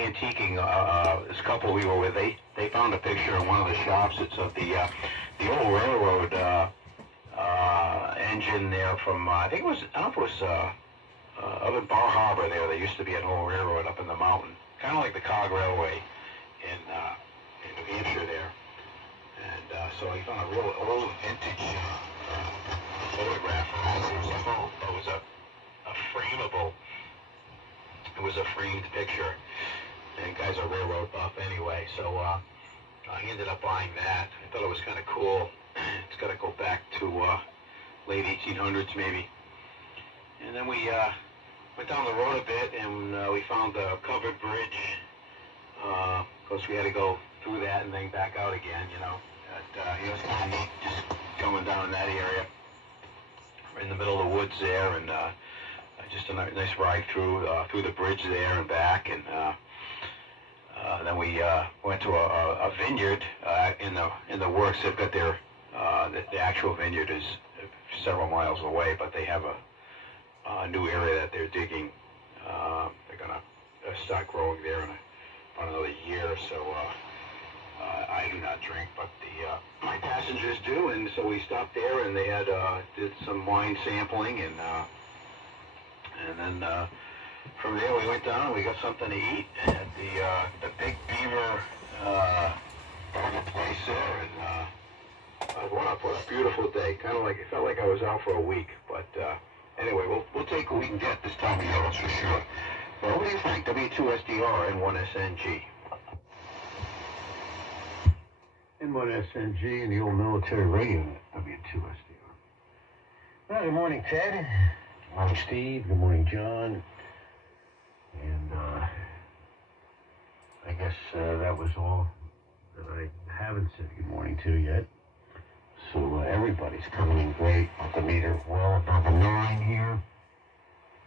antiquing. This couple we were with, they found a picture in one of the shops. It's of the old railroad engine there from I think it was I don't know if it was up in Bar Harbor there. There used to be an old railroad up in the mountain, kind of like the Cog Railway in New Hampshire there. And so he found a real old vintage photograph. It was a frameable. It was a framed picture. And the guy's a railroad buff anyway, so I ended up buying that. I thought it was kind of cool. It's got to go back to late 1800s maybe. And then we went down the road a bit, and we found a covered bridge. Of course, we had to go through that and then back out again, you know. It was kind of neat just going down in that area. We're in the middle of the woods there, and just a nice ride through the bridge there and back. And then we went to a vineyard in the works. They've got their the actual vineyard is several miles away, but they have a new area that they're digging. They're gonna start growing there in about another year or so. I do not drink, but my passengers do, and so we stopped there, and they had did some wine sampling, and then from there we went down. We got something to eat at the Big Beaver burger place there, and what a beautiful day. Kind of like it felt like I was out for a week, but anyway, we'll take what we can get this time of year, that's for sure. Well, what do you think? W2SDR and 1SNG. N1SNG and the old military radio at W2SDR. Well, good morning, Ted. Good morning, Steve. Good morning, John. And I guess that was all that I haven't said good morning to yet. So everybody's coming in great with the meter well above a 9 here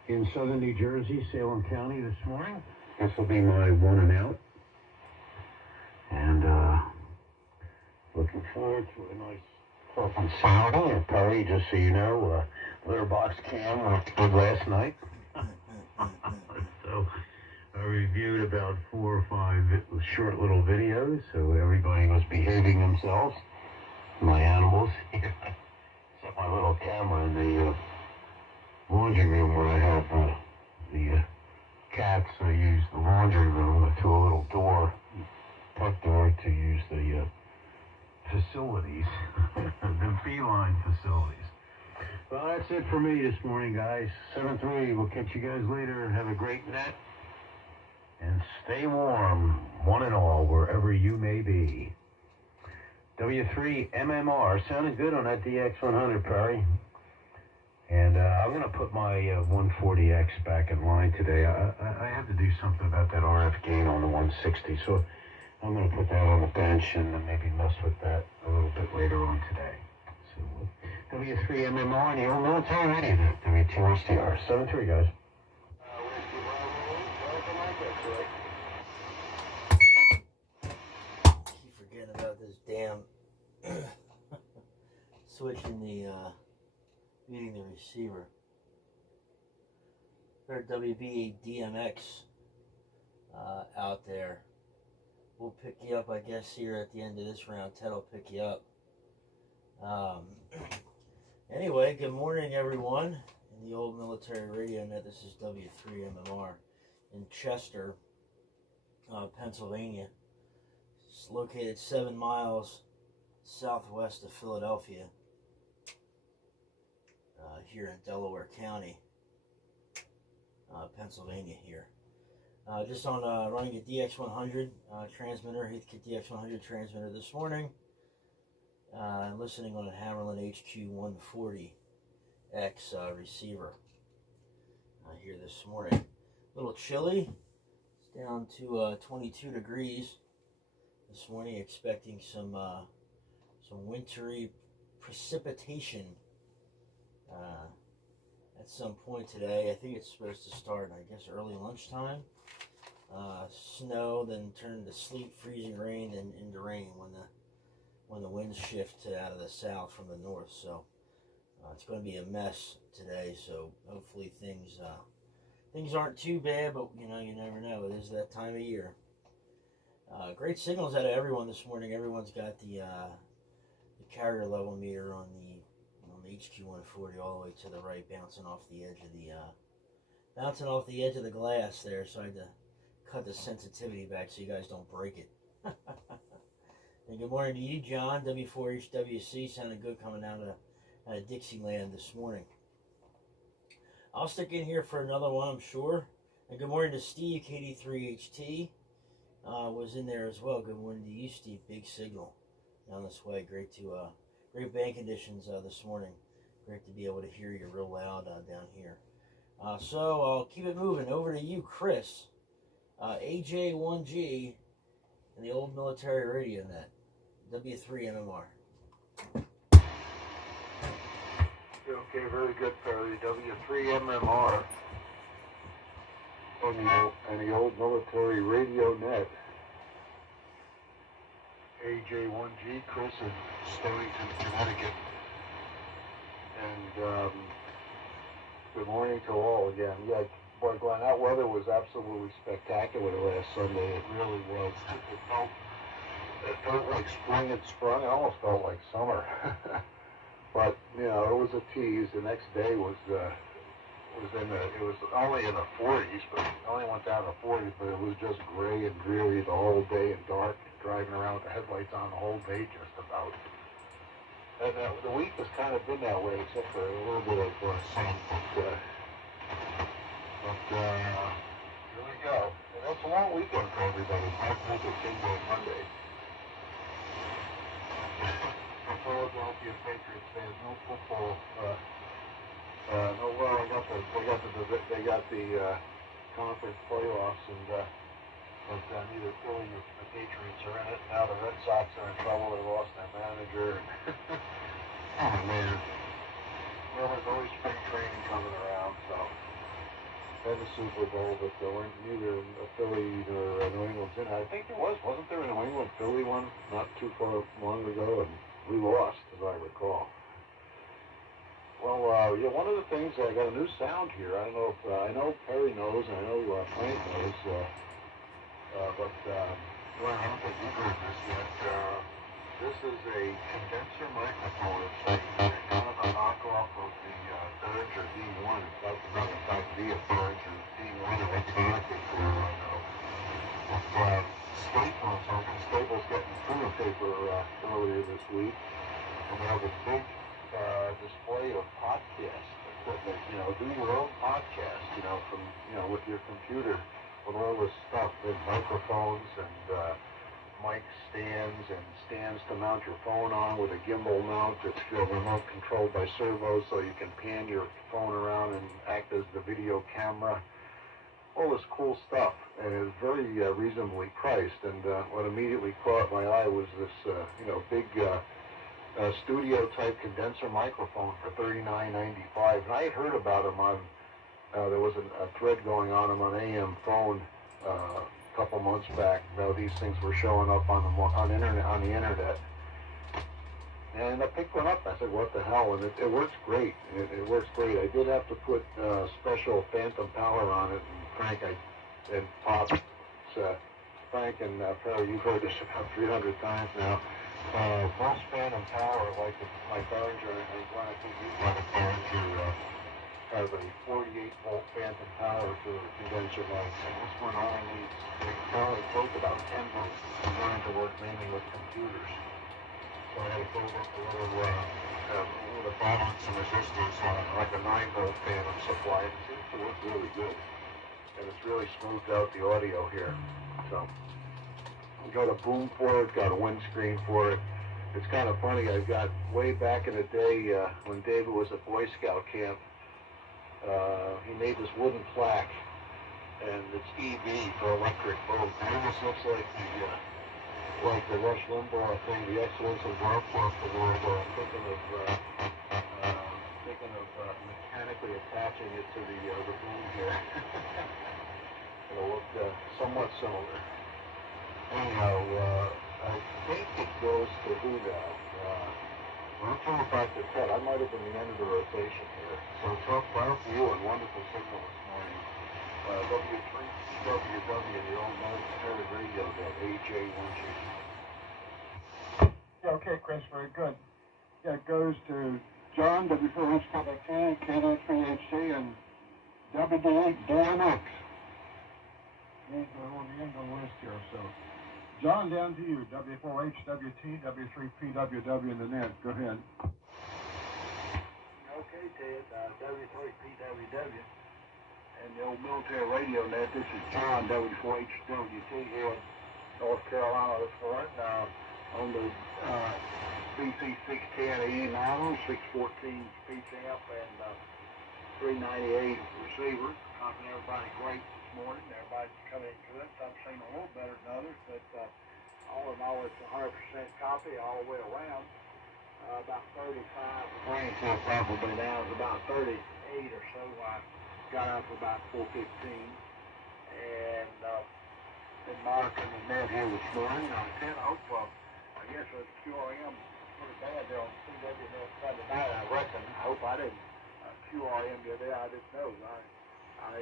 in southern New Jersey, Salem County this morning. This will be my one and out. And looking forward to a nice open Saturday. And Perry, just so you know, litter box cam looked good last night. So I reviewed about 4 or 5 short little videos, so everybody was behaving themselves. My animals. Except my little camera in the laundry room where I have the cats. I use the laundry room to a little door, tuck door, to use the facilities, the feline facilities. Well, that's it for me this morning, guys. 7-3. We'll catch you guys later. Have a great night. And stay warm, one and all, wherever you may be. W3 MMR. Sounded good on that DX100, Perry. And I'm going to put my 140X back in line today. I have to do something about that RF gain on the 160, so I'm going to put that on the bench and then maybe mess with that a little bit later on today. So W3 MMR and the old military radio, W2SDR. 7-3, guys. Keep forgetting about this damn switching the muting the receiver. There's WBA DMX out there. We'll pick you up, I guess, here at the end of this round. Ted will pick you up. Anyway, good morning, everyone. In the old military radio net, this is W3MMR in Chester, Pennsylvania. It's located 7 miles southwest of Philadelphia, here in Delaware County, Pennslivania here. Just on running a DX100 transmitter, Heathkit DX100 transmitter this morning. Listening on a Hammerlin HQ140X receiver here this morning. A little chilly. It's down to 22 degrees this morning. Expecting some wintry precipitation at some point today. I think it's supposed to start, I guess, early lunchtime. Snow, then turn to sleet, freezing rain, and into rain when the winds shift out of the south from the north. So it's going to be a mess today. So hopefully things things aren't too bad, but you never know. It is that time of year. Great signals out of everyone this morning. Everyone's got the carrier level meter on the HQ140 all the way to the right, bouncing off the edge of the glass there. So I had to cut the sensitivity back so you guys don't break it. And good morning to you, John. W4HWC sounded good coming out of Dixieland this morning. I'll stick in here for another one, I'm sure. And good morning to Steve, KD3HT. Was in there as well. Good morning to you, Steve. Big signal down this way. Great band conditions this morning. Great to be able to hear you real loud down here. So I'll keep it moving. Over to you, Chris. AJ1G and the old military radio net. W3MMR. Okay, very good, Perry. W3MMR on the old military radio net. AJ1G, Chris in Stonington, Connecticut. And good morning to all again. Yeah, boy, Glenn, that weather was absolutely spectacular last Sunday. It really was. It felt like spring had sprung. It almost felt like summer. But it was a tease. The next day was it was only in the 40s, but it only went down to 40s. But it was just gray and dreary the whole day and dark. Driving around with the headlights on the whole day, just about. And the week has kind of been that way, except for a little bit of sun. But here we go. And that's a long weekend for everybody. Martin Luther King Day Monday. For Philadelphia Patriots fans, no football. They got the conference playoffs, and but neither Philly or the Patriots are in it. Now the Red Sox are in trouble. They lost their manager. Oh man. Well, there's always spring training coming around, so. And the Super Bowl, but there weren't neither a Philly nor New England's in it. I think there wasn't there a New England Philly one not too far long ago, and we lost, as I recall. Well, one of the things, I got a new sound here. I don't know if, I know Perry knows, and I know Frank knows, but Glenn, I don't think you've heard this yet. This is a condenser microphone. It's kind of a knockoff of the Behringer D1. It's not another type D of Behringer D1, and it's connected for Staples. I think Staples getting printer paper earlier this week, and we have a big display of podcast equipment. Do your own podcast. From with your computer. With all this stuff, with microphones and mic stands and stands to mount your phone on with a gimbal mount. It's remote controlled by servos, so you can pan your phone around and act as the video camera. All this cool stuff, and it's very reasonably priced. And what immediately caught my eye was this, big studio type condenser microphone for $39.95. And I had heard about them on. There was a thread going on an AM phone a couple months back. These things were showing up on the internet. And I picked one up. I said, "What the hell?" And it works great. It works great. I did have to put special phantom power on it. And Frank and Pop, Frank and Perry, you've heard this about 300 times now. Most phantom power, like my Behringer, and Glenn, I think you've got a Behringer. Has a 48-volt phantom power for condenser mics, and this one only needs, they probably quote about 10 volts, designed to work mainly with computers. So I had to build up a little the bottom some resistors on like a 9-volt phantom supply. It seems to work really good, and it's really smoothed out the audio here. So we got a boom for it, got a windscreen for it. It's kind of funny. I got way back in the day when David was at Boy Scout camp. He made this wooden plaque, and it's EV for electric boat. It almost looks like the Rush Limbaugh thing, the excellence of workforce the world. I'm thinking of mechanically attaching it to the boom here. It'll look somewhat similar. Anyhow, I think it goes to who now? We're coming back to Ted. I might have been the end of the rotation here. So talk fire for you and wonderful signal this morning. WWW, the old military radio, that AJ160. Yeah, okay, Chris, very good. Yeah, it goes to John, W4HWT, KD3HC, and WD8DMX. These are on the end of the list here, so. John, down to you, W4HWT, W3PWW in the net. Go ahead. Okay, Ted, W3PWW. And the old military radio net, this is John, W4HWT here in North Carolina this morning, on the BC 610 E9, 614 PCF, and 398 receiver. Copying everybody great this morning. Everybody's coming in good. Some seem a little better than others, but all in all, it's 100% copy all the way around. About 35. Rain till probably now is about 38 or so. I got out for about 4:15, and been monitoring the net here this morning. Ted, I hope, I guess it was QRM pretty bad there on CW net Sunday night. I reckon. I hope I didn't QRM you there. I didn't know. I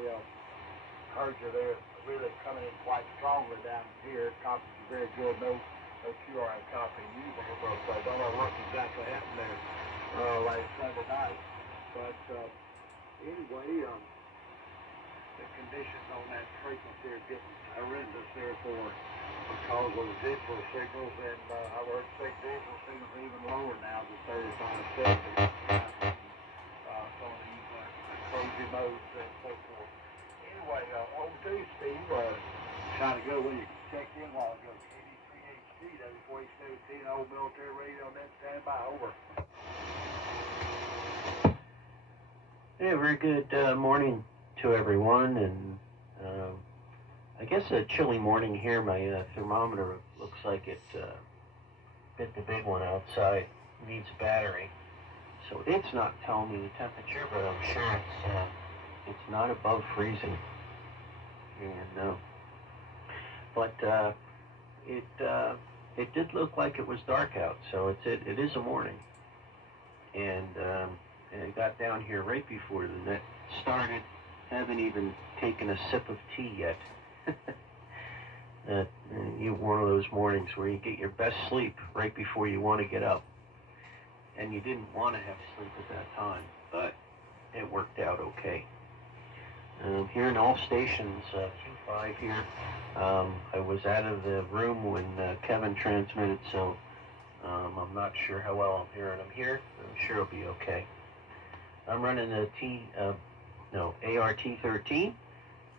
heard you there really coming in quite strongly down here. Copies are very good. No QRM copy you there, but I don't know what exactly happened there last Sunday night. But anyway, the conditions on that frequency are getting horrendous there because of the digital signals, and I've heard digital signals even lower now to 35, 70. Some of these crazy modes and so forth. Anyway, over to you, Steve. Trying to go when you checked in a while ago. KD3HT, W4HWT, old military radio net, stand by, over. Yeah, very good morning to everyone, and I guess a chilly morning here. My thermometer looks like it bit the big one outside, needs a battery. So it's not telling me the temperature, but I'm sure it's not above freezing. And but it did look like it was dark out, so it is a morning. And it got down here right before the net started. Haven't even taken a sip of tea yet. One of those mornings where you get your best sleep right before you want to get up. And you didn't want to have sleep at that time, but it worked out okay. Here in all stations, Q5 here, I was out of the room when Kevin transmitted, so I'm not sure how well I'm hearing him here. I'm sure it'll be okay. I'm running the ART13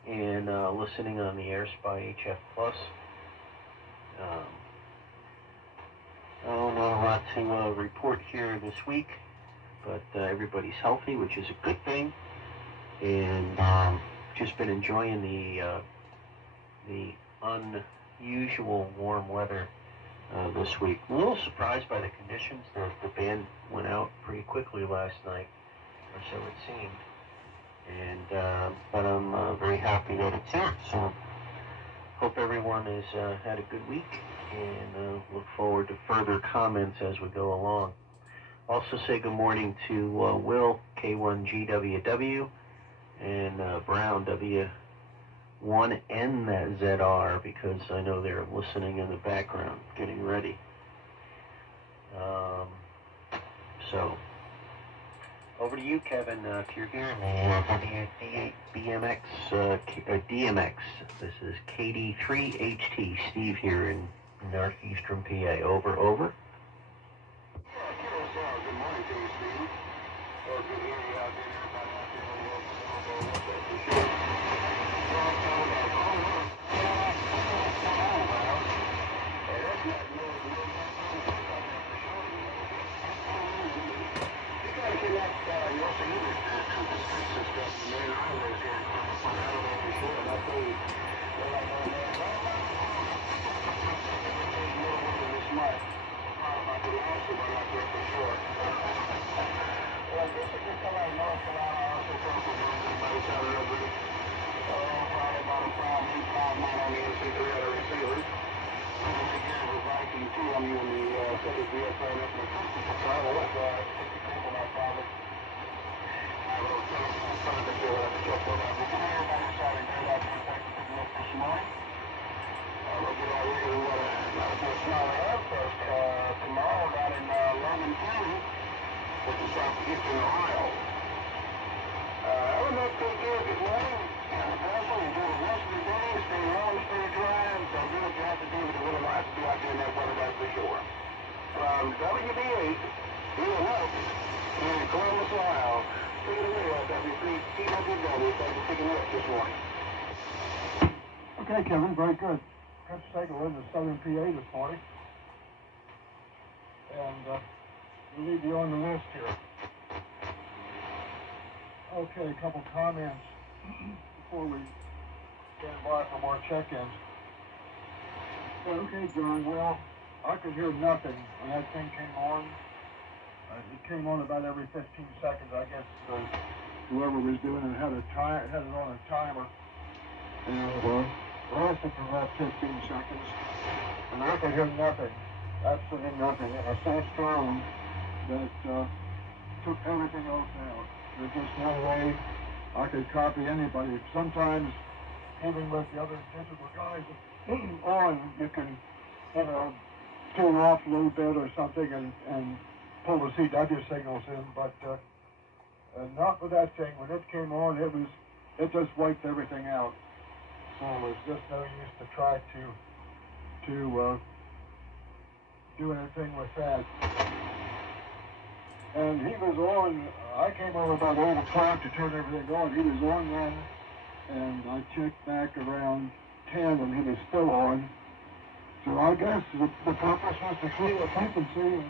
and listening on the AirSpy HF Plus. Not a lot to report here this week, but everybody's healthy, which is a good thing, and just been enjoying the unusual warm weather this week. A little surprised by the conditions. The band went out pretty quickly last night, or so it seemed, and but I'm very happy that it's here. So hope everyone has had a good week, and look forward to further comments as we go along. Also say good morning to Will, K1GWW, and Brown, W1NZR, because I know they're listening in the background, getting ready. So, over to you, Kevin, if you're hearing me. WD8BMX, DMX. This is KD3HT, Steve here in northeastern PA. Over, over. Good morning to you, Steve. Good to hear you out there, everybody out there in the world. this morning. We'll get out here. We've got a nice small airfest tomorrow down in Logan County, which is southeastern Ohio. Everything's pretty good. Good morning. Also, enjoy the rest of the day. Stay warm, stay dry, and do what you have to do with the little life to be out there in that weather, that's for sure. From WB8, Ian Wilkes, in Columbus, Ohio. Take it away, WPTWW. Thanks for picking it up this morning. Okay, Kevin, very good. Good to take a look at Southern PA this morning. And we'll leave you on the list here. Okay, a couple comments before we stand by for more check-ins. Okay, John, well, I could hear nothing when that thing came on. It came on about every 15 seconds, I guess. Whoever was doing it had it on a timer. And lasted for about 15 seconds. And I could hear nothing. Absolutely nothing. It was so strong that took everything else out. There's just no way I could copy anybody. Sometimes, even with the other digital guys on, you can, tune off a little bit or something and pull the CW signals in, but not with that thing. When it came on, it just wiped everything out. So there's just no use to try to do anything with that. And he was on. I came over about 8 o'clock to turn everything on. He was on then, and I checked back around 10, and he was still on. So I guess the purpose was to see the frequency,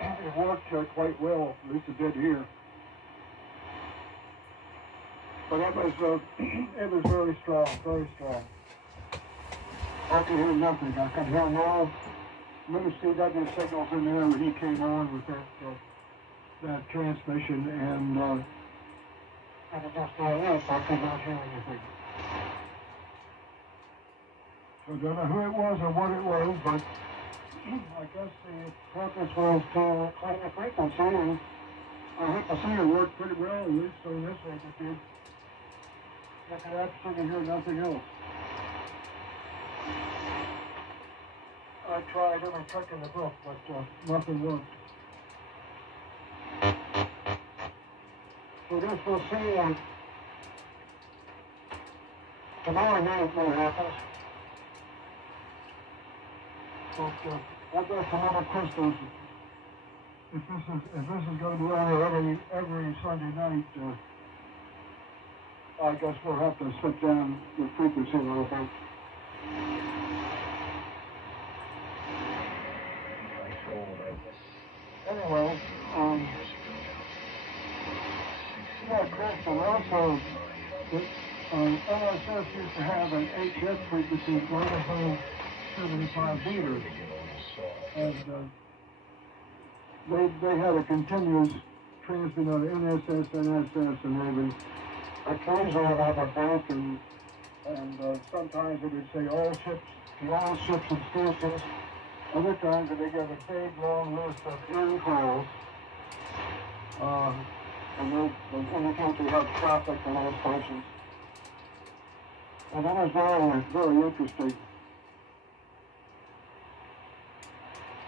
and it worked quite well. At least it did here. But it was very strong, very strong. I could hear nothing. I could hear no little CW signals in there when he came on with that transmission, and it just I could not hear anything. So I don't know who it was or what it was, but I guess the purpose was to clean the frequency, and I have to say it worked pretty well, at least on this amplitude. I could absolutely hear nothing else. I tried every trick in the book, but nothing worked. So this we'll see tomorrow night what happens. But I've got some other crystals. If this is going to be on every Sunday night, I guess we'll have to set down the frequency a little bit. Anyway, crystal also, LSS used to have an HS frequency right above 75 meters, and they had a continuous transmit of NSS, NSS, and they would occasionally have a break, and sometimes it would say all ships and stations. Other times they give a big long list of in calls, and they indicate they have traffic on all stations. And that was very, very interesting.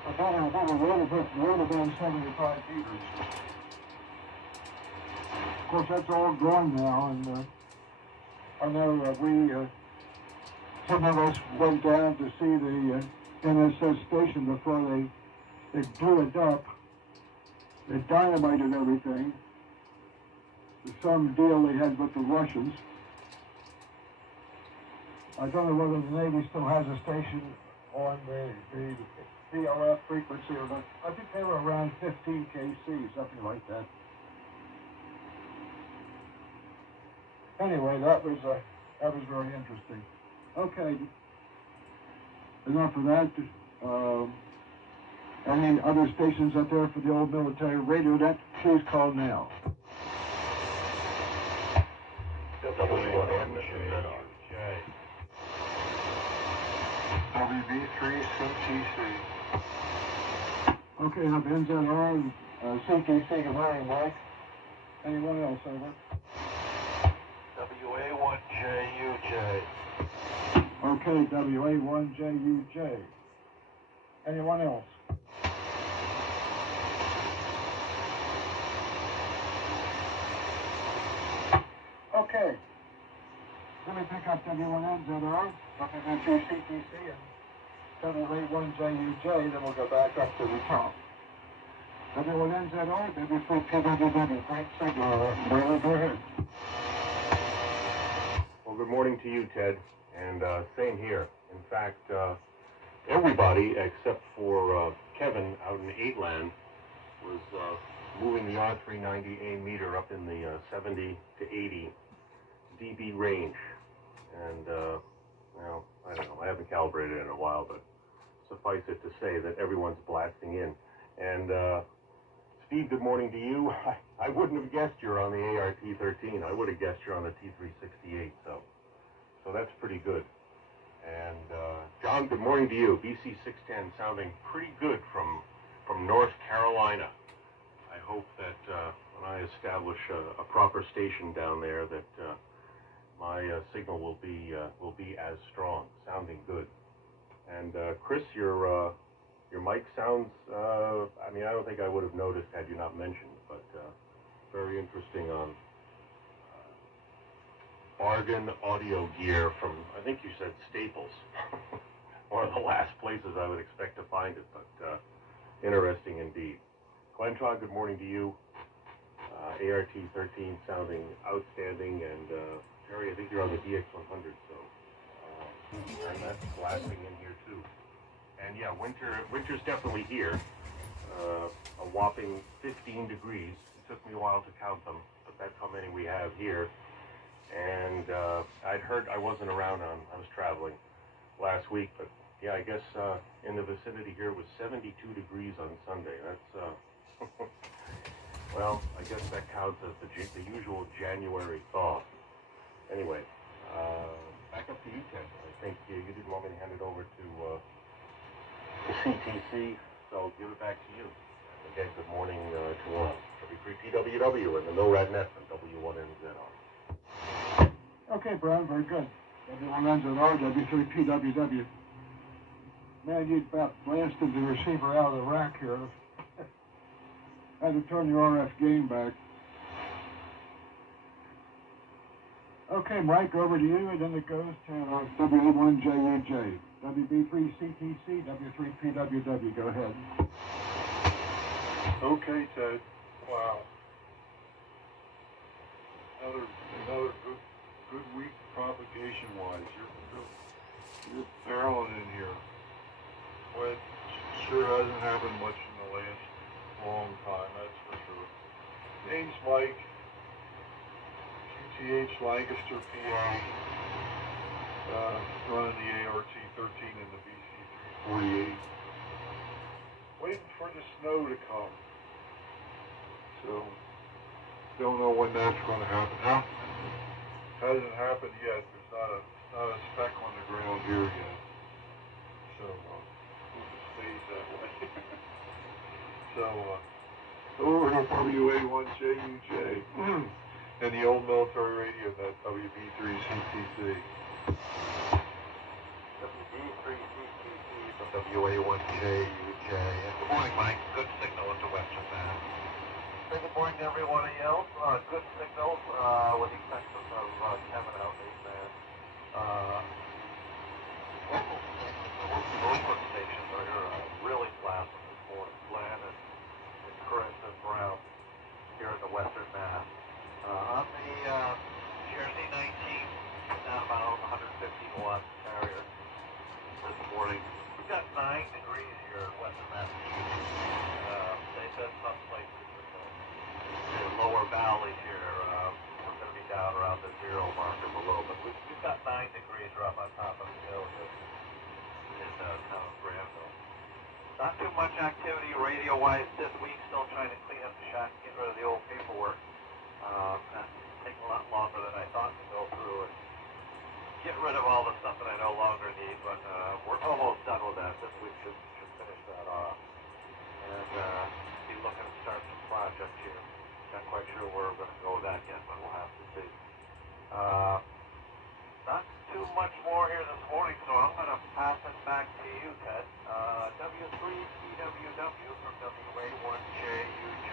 I thought it would have been 75 meters. Of course, that's all gone now, and I know some of us went down to see the NSS station before they blew it up. They dynamited everything. Some deal they had with the Russians. I don't know whether the Navy still has a station on the VLF frequency or not. I think they were around 15 kc, something like that. Anyway, that was very interesting. Okay, enough of that. Any other stations out there for the old military radio? That please call now. WB3CTC. Okay, I've NZR, CTC, good morning, Mike. Anyone else, over? WA1JUJ. Okay, WA1JUJ. Anyone else? Okay. Let me pick up W1NZR, WN2CTC, and W81JUJ, then we'll go back up to the top. W1NZR, W3PWW. Thanks, Brother, go ahead. Well, good morning to you, Ted, and same here. In fact, everybody except for Kevin out in Aitland was moving the R390A meter up in the 70 to 80 dB range. And, well, I don't know, I haven't calibrated it in a while, but suffice it to say that everyone's blasting in. And Steve, good morning to you. I wouldn't have guessed you're on the ART-13. I would have guessed you're on the T368, so that's pretty good. And John, good morning to you. BC610 sounding pretty good from North Carolina. I hope that when I establish a proper station down there that my signal will be as strong, sounding good. And Chris, your mic sounds, I mean, I don't think I would have noticed had you not mentioned, but very interesting on bargain audio gear from, I think you said Staples. One of the last places I would expect to find it, but interesting indeed. Glentron, good morning to you. ART-13 sounding outstanding, and Terry, I think you're on the DX100, so and that's blasting in here too. And yeah, winter's definitely here. A whopping 15 degrees. It took me a while to count them, but that's how many we have here. And I'd heard, I wasn't around I was traveling last week, but yeah, I guess in the vicinity here it was 72 degrees on Sunday. That's, well, I guess that counts as the usual January thaw. Anyway, back up to you, Ted. I think you didn't want me to hand it over to the CTC, so I'll give it back to you. Again, good morning to W3PWW and the NORAD-NET and W1NZR. Okay, Brian, very good. W1NZR, W3PWW. Man, you about blasted the receiver out of the rack here. Had to turn your RF gain back. Okay, Mike, over to you, and then it goes to WA1JUJ, WB3CTC, W3PWW. Go ahead. Okay, Ted. Wow. Another good week propagation-wise. You're barreling in here. Well, it sure hasn't happened much in the last long time, that's for sure. Name's Mike, QTH Lancaster, PA, running the ART-13 and the BC-348. Waiting for the snow to come. So, don't know when that's going to happen. Now, hasn't happened yet. There's not a speck on the ground here yet. So, hope it stays that way. So, over to WA1JUJ and the old military radio, that WB3CTC. WB3CTC from WA1JUJ. And good morning, Mike. Good signal into Western Mass. Good morning to everybody else. Good signal, with the exception of Kevin out there. Local stations are really blasting this morning. Glenn and Chris and Brown here in the Western Mass. On the Jersey 19, down about 150 watt carrier this morning. We've got 9 degrees here in Western Massachusetts. They said some places in the lower valleys here, we're going to be down around the 0 marker below, but we've got 9 degrees right up on top of the hill in town of Granville. Not too much activity radio-wise this week, still trying to clean up the shop and get rid of the old paperwork. That's taking a lot longer than I thought to go through and get rid of all the stuff that I no longer need, but we're almost done with that. This week should finish that off. And be looking to start some projects here. Not quite sure where we're going to go with that yet, but we'll have to see. Not too much more more here this morning, so I'm going to pass it back to you, Ted. W3PWW from WA1JUJ.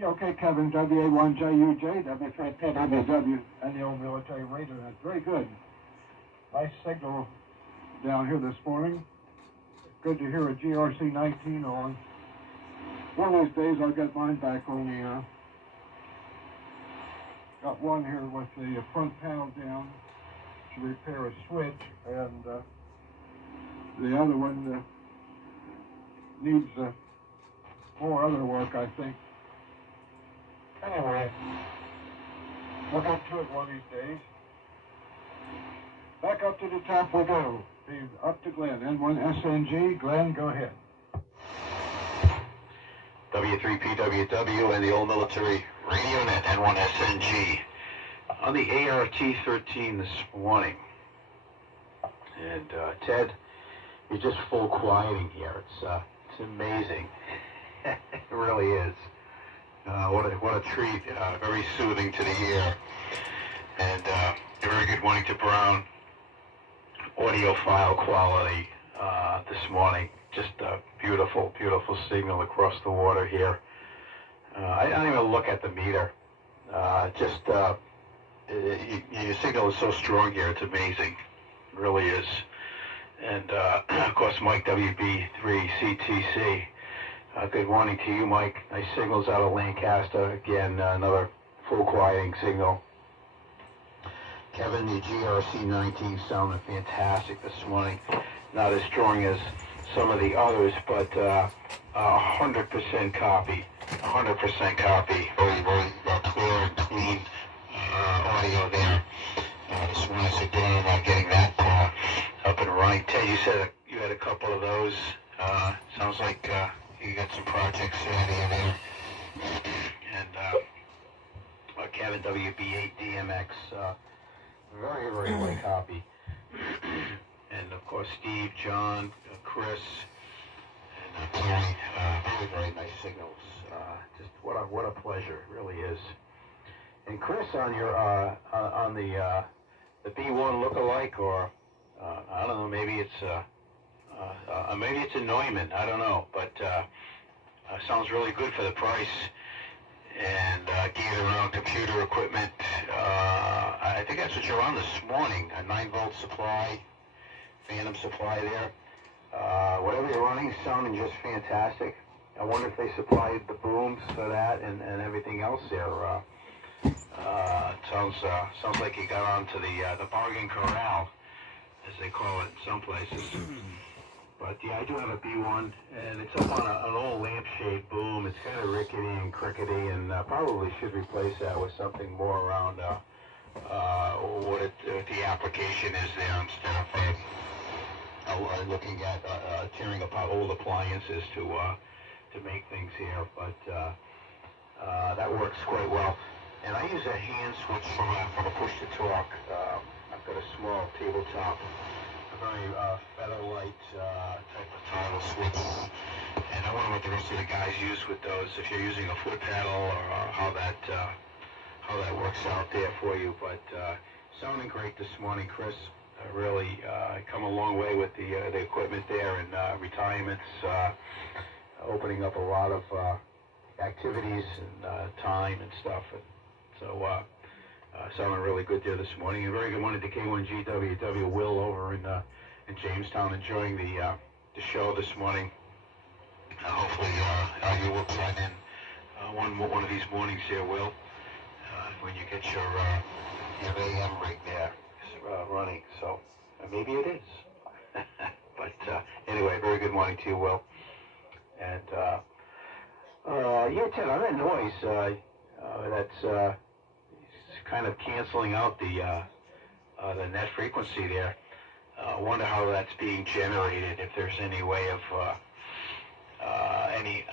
Yeah, okay, Kevin, WA1JUJ, W3PWW, and the old military radio. That's very good. Nice signal down here this morning. Good to hear a GRC 19 on. One of these days I'll get mine back on the air. Got one here with the front panel down to repair a switch, and the other one needs more other work, I think. Anyway, we'll get to it one of these days. Back up to the top we go. Up to Glenn, N1SNG. Glenn, go ahead. W3PWW and the old military radio net, N1SNG, on the ART-13 this morning. And Ted, you're just full quieting here. It's amazing. It really is. What a treat. Very soothing to the ear. And very good morning to Brown. Audiophile quality this morning. Just a beautiful, beautiful signal across the water here. I don't even look at the meter. Your signal is so strong here. It's amazing. It really is. And of course, Mike WB3CTC. Good morning to you, Mike. Nice signals out of Lancaster. Again, another full quieting signal. Kevin, the GRC 19 sounded fantastic this morning. Not as strong as some of the others, but 100% copy. 100% copy. Very, very clear and clean audio there. This morning, so glad about getting that up and running. Ted, you said you had a couple of those. Sounds like you got some projects ready there. And Kevin, WB8DMX. Very, very light copy. And of course, Steve, John, Chris, and Terry. Very, very nice signals. Just what a pleasure, it really is. And Chris, on your on the B1 lookalike, or I don't know, maybe it's a Neumann. I don't know, but sounds really good for the price. And gated around computer equipment. I think that's what you're on this morning. A 9-volt supply, phantom supply there. Whatever you're running, sounding just fantastic. I wonder if they supplied the booms for that and everything else there. Sounds like you got onto the bargain corral, as they call it in some places. But yeah, I do have a B1, and it's up on an old lampshade boom. It's kind of rickety and crickety, and probably should replace that with something more around what the application is there, instead of looking at tearing apart old appliances to make things here. But that works quite well. And I use a hand switch from a push to talk. I've got a small tabletop, a very featherlight type of toggle switch. And I wonder what the rest of the guys use with those. If you're using a foot pedal, or how that works out there for you. But sounding great this morning, Chris. Really come a long way with the equipment there, and retirements, opening up a lot of activities and time and stuff. And so sounding really good there this morning. And very good morning to K1GWW Will over in Jamestown, enjoying the show this morning. Hopefully you will chime in one of these mornings here, Will, when you get your AM rig there running. So maybe it is. But anyway, very good morning to you, Will. And yeah, Ted, on that noise, that's kind of canceling out the net frequency there. I wonder how that's being generated, if there's any way of any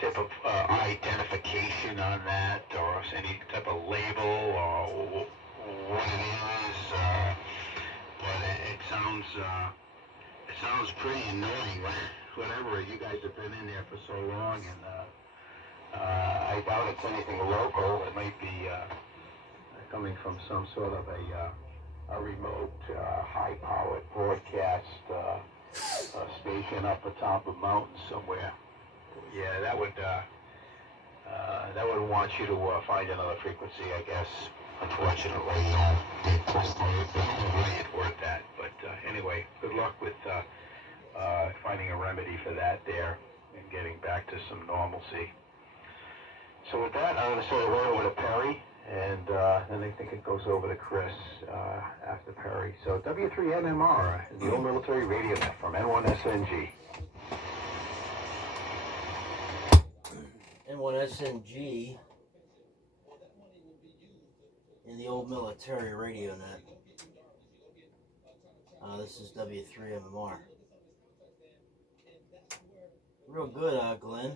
type of identification on that, or any type of label, or what it is. But it sounds pretty annoying. Whatever, you guys have been in there for so long, and I doubt it's anything local. It might be coming from some sort of a a remote, high-powered broadcast station up atop a mountain somewhere. Yeah, that would want you to find another frequency, I guess. Unfortunately, they it worth that. But anyway, good luck with finding a remedy for that there and getting back to some normalcy. So with that, I'm going to say a word over to Perry, and then I think it goes over to Chris after Perry. So W3MMR, the old military radio net from N1SNG. N1SNG in the old military radio net. This is W3MMR. Real good, Glenn.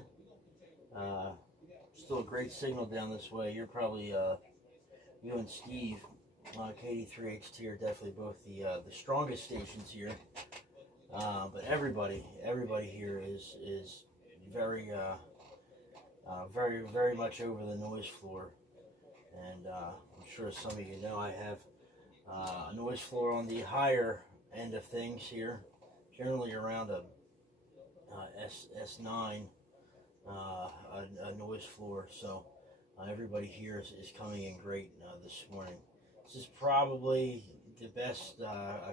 Still a great signal down this way. You're probably, you and Steve, KD3HT are definitely both the strongest stations here. But everybody here is very, very much over the noise floor. And I'm sure some of you know I have a noise floor on the higher end of things here, generally around a S9 a noise floor. So everybody here is coming in great this morning. This is probably the best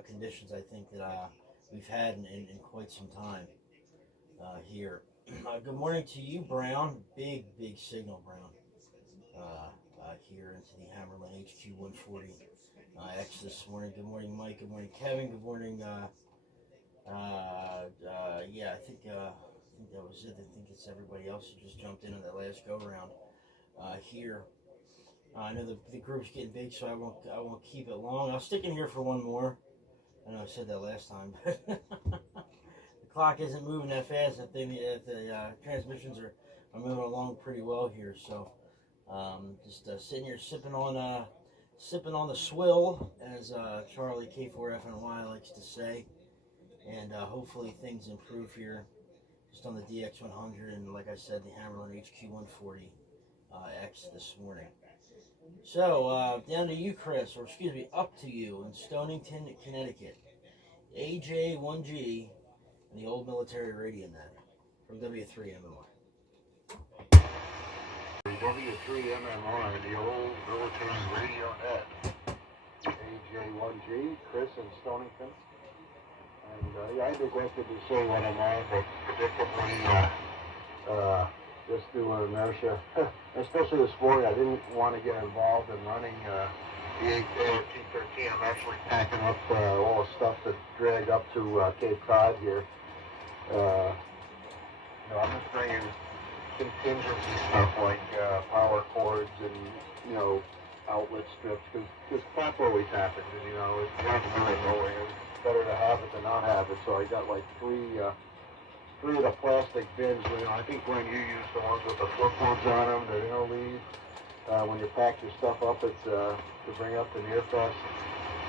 conditions I think that we've had in quite some time here. Good morning to you, Brown. Big signal, Brown. Here into the Hammerlin HQ 140 X this morning. Good morning, Mike. Good morning, Kevin. Good morning. Yeah, I think that was it. I think it's everybody else who just jumped in on that last go round here. I know the group's getting big, so I won't keep it long. I'll stick in here for one more. I know I said that last time, but the clock isn't moving that fast. I think the transmissions are moving along pretty well here. So just sitting here sipping on the swill, as Charlie K4FNY likes to say, and hopefully things improve here. Just on the DX100, and like I said, the Hammerlin HQ 140 X this morning. So, down to you, Chris, or excuse me, up to you in Stonington, Connecticut. AJ1G and the old military radio net from W3MMR. W3MMR, the old military radio net. AJ1G, Chris in Stonington. And I neglected to say what I'm on, but predictably, just due to inertia, especially this morning, I didn't want to get involved in running the 8K or T13. I'm actually packing up all the stuff that dragged up to Cape Cod here. I'm just bringing contingency stuff like power cords and, outlet strips, because crap always happens, and, it's not really going. It's better to have it than not have it, so I got like three of the plastic bins. I think when you use the ones with the flip ones on them, they don't leave. When you pack your stuff up to bring up to Nearfest,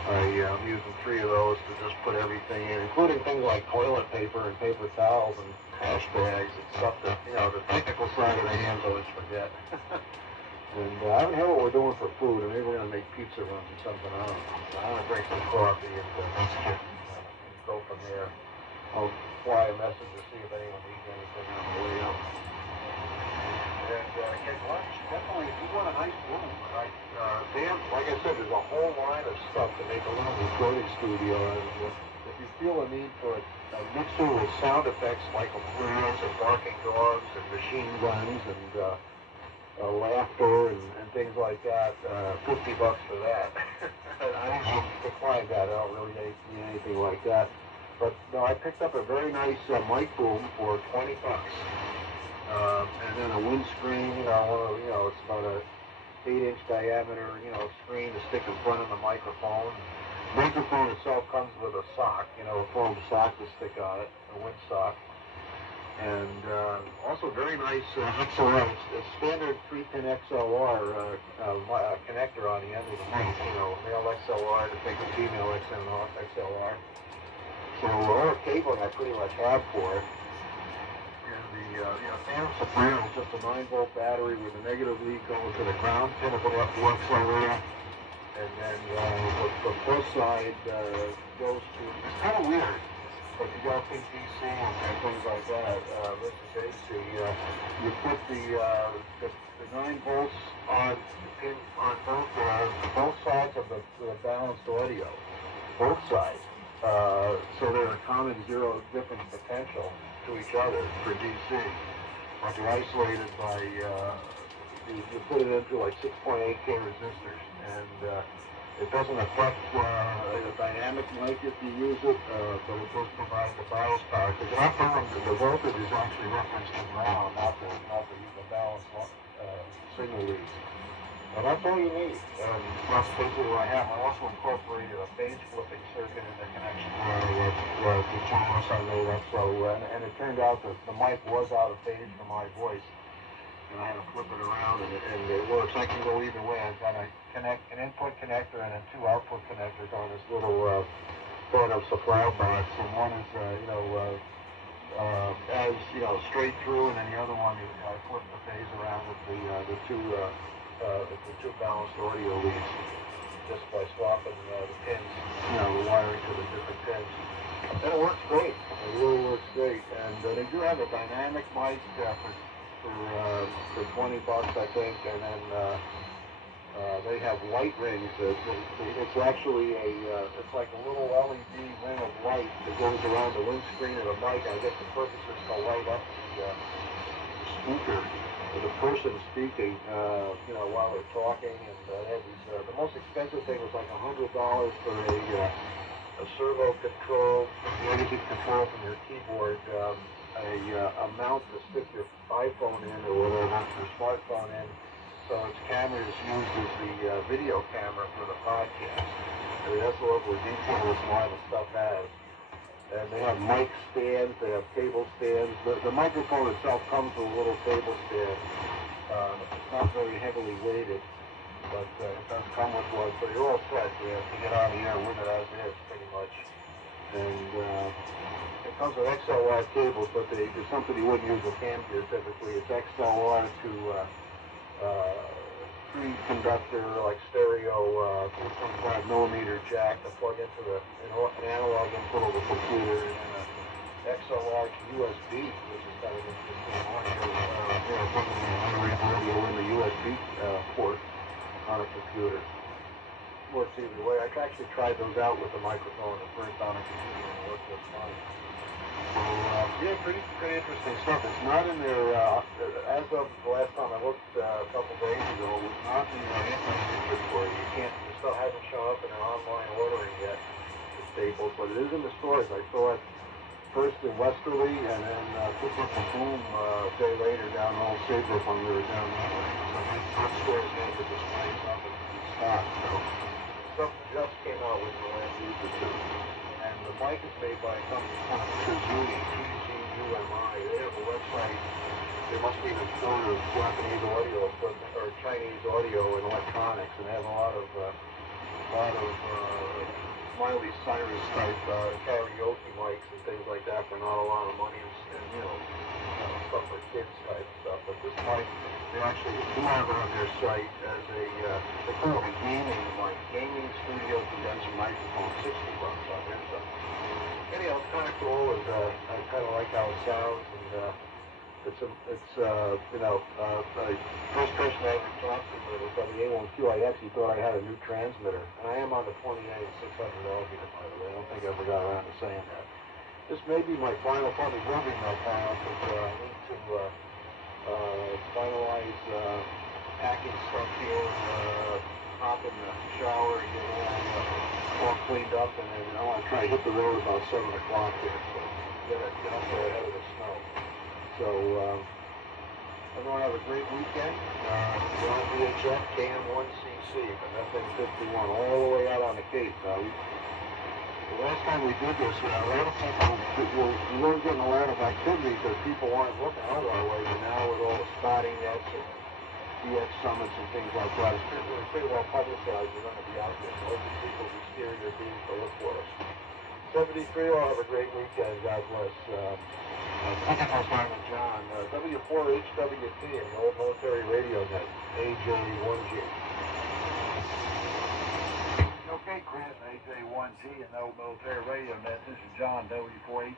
I'm using three of those to just put everything in, including things like toilet paper and paper towels and trash bags and stuff that, the technical side of the hands always forget. And I haven't heard what we're doing for food, and maybe we're going to make pizza runs or something. I don't know. I'm going to drink some coffee and go from there. I'll fly a message to see if anyone needs anything on the way up. And get lunch. Definitely, if you want a nice room, Dan, like I said, there's a whole line of stuff to make a little recording studio. And if you feel a need for a mixer with sound effects like applause and barking dogs and machine guns and laughter and things like that, $50 for that. I don't decline that. I don't really need anything like that. But no, I picked up a very nice mic boom for $20. And then a windscreen, it's about a 8-inch diameter, screen to stick in front of the microphone. The microphone itself comes with a sock, a foam sock to stick on it, a wind sock. And also very nice XLR, it's standard 3-pin XLR connector on the end of the mic, male XLR to take a female XLR. So all the cabling I pretty much have for it. And the Phantom Soprano is just a 9-volt battery with a negative lead going to the ground pin of the XLR. and then the plus side goes to, it's kind of weird, but you got think DC and things like that, this is AC, you put the 9 volts on the pin on both sides of the balanced audio, both sides, so they're a common zero different potential to each other for DC, but they're isolated by, you put it into like 6.8K resistors, and it doesn't affect the dynamic mic if you use it, but it does provide the bias power. Because the voltage is actually referenced to ground, not the balance signal leads. And that's all you need. And that's basically what I have. I also incorporated a phase flipping circuit in the connection where the channels I load up. So, and it turned out that the mic was out of phase for my voice. And I had to flip it around, and it works. I can go either way. I've got an input connector and 2 output connectors on this little Phantom supply box. And one is, as straight through, and then the other one is I flip the phase around with the two balanced audio leads, just by swapping the pins, the wiring to the different pins. And it works great. It really works great. And they do have a dynamic mic for $20, I think, and then they have light rings. It's actually it's like a little LED ring of light that goes around the windscreen of the mic. I guess the purpose is to light up the speaker, or the person speaking, while they're talking. And they have these. The most expensive thing was like $100 for a servo control, negative control from your keyboard. A mount to stick your iPhone in or whatever, your smartphone in, so its camera is used as the video camera for the podcast. I mean, that's the level of detail this line of stuff has. And they have mic stands, they have table stands. The microphone itself comes with a little table stand. It's not very heavily weighted, but it does come with one, so you're all set. You have to get out of the air with it as is, pretty much. And it comes with XLR cables, but it's something you wouldn't use with cam gear typically. It's XLR to 3-conductor, like stereo, 3.5 millimeter jack to plug into an analog input of the computer, and then an XLR to USB, which is kind of interesting. Audio in the USB port on a computer. Works either way. I actually tried those out with the microphone at first on a computer, and it worked just fine. So, pretty interesting stuff. It's not in there, as of the last time I looked a couple days ago, it was not in their inventory. The stuff hasn't shown up in their online ordering yet, the Staples, but it is in the stores. I saw it first in Westerly, and then picked up a boom a day later down in Old Saybrook when we were down that way. So my stores had to display stuff in stock. So stuff just came out within the last week or two. And the mic is made by a company called Tizumi, T-Z-U-M-I. They have a website. They must be an importer of Japanese audio equipment, or Chinese audio and electronics, and they have a lot of Miley Cyrus type karaoke mics and things like that for not a lot of money, and stuff for kids type stuff. But this mic, they actually do have it on their site as they call it a gaming mic, gaming studio condenser microphone, $60 on their site. Anyhow, it's kind of cool, and I kind of like how it sounds, and first person I ever talked to was on the A1Q. I actually thought I had a new transmitter, and I am on the 28 600 millimeter, by the way. I don't think I ever got around to saying that. This may be my final, probably will be my final, but I need to finalize packing stuff here, hop in the shower, and get all cleaned up, and then I want to try to hit the road about 7 o'clock here, so get up there ahead of the snow. So, everyone have a great weekend. John VHF, KM1CC, from FM51, all the way out on the Cape. The last time we did this, a lot of people, we weren't getting a lot of activity because people weren't looking out our way, but now with all the spotting nets and DX summits and things like that, it's pretty well publicized. We're going to be out there. Most of the people will be steering their beams to look for us. 73, all have a great weekend. God bless. Technical Sergeant John, W4HWT in the old military radio net, AJ1G. Hey, Chris, AJ1G and Old Military Radio Net. This is John W4H.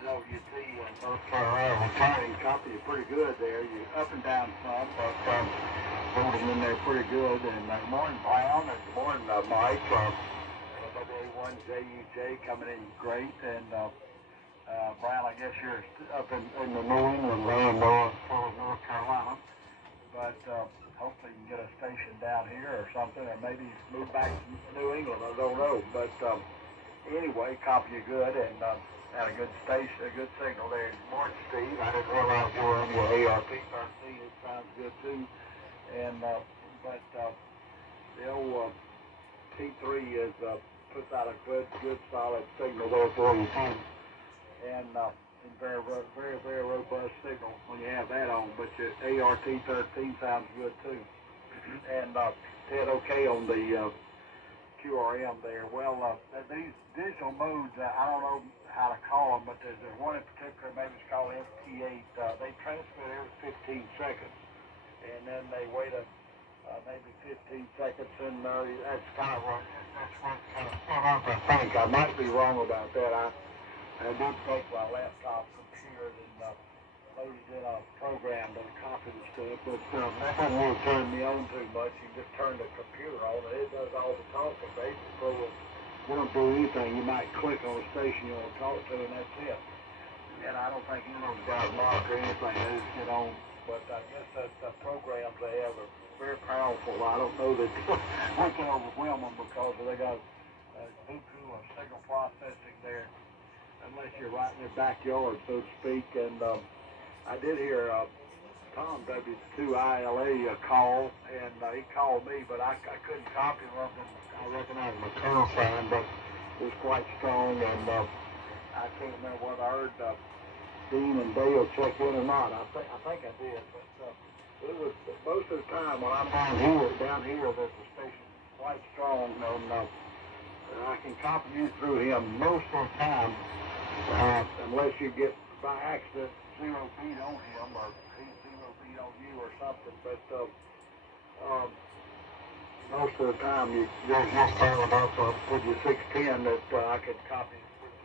WT in North Carolina. We're trying to copy you pretty good there. You're up and down some, but holding in there pretty good. And good morning, Brown, and good morning, Mike. WA1JUJ coming in great. And Brown, I guess you're up in the New England land, North Carolina. But hopefully you can get a station down here or something, or maybe move back to New England. I don't know. But anyway, copy you good, and had a good station, a good signal there. Good morning, Steve. I didn't realize you were on your ARP13. It sounds good too. And but the old T3 is puts out a good solid signal there for you too. And very robust signal when you have that on. But your ART13 sounds good too. And did okay on the QRM there. Well, these digital modes, I don't know how to call them, but there's one in particular, maybe it's called FT8. They transmit every 15 seconds, and then they wait maybe 15 seconds, and that's kind of that's what it's kind of set up. I think I might be wrong about that. I did take my laptop computer and loaded in a program that copies to it, but that doesn't really turn me on too much. You just turn the computer on, and it does all the talking. Basically, won't do anything. You might click on a station you want to talk to, and that's it. And I don't think any of those got locked or anything. They just get on. But I guess that the programs they have are very powerful. I don't know that we can overwhelm them because they got buku or signal processing there, unless you're right in their backyard, so to speak. And I did hear Tom W2ILA call, and he called me, but I couldn't copy him. I recognized my colonel sign, but it was quite strong, and I can't remember whether I heard Dean and Dale check in or not. I think I did, but it was most of the time when I'm down here, there's a station quite strong, and I can copy you through him most of the time, unless you get by accident 0 feet on him, or he's 0 feet on you or something, but most of the time you're just turning up with your 610 that I could copy.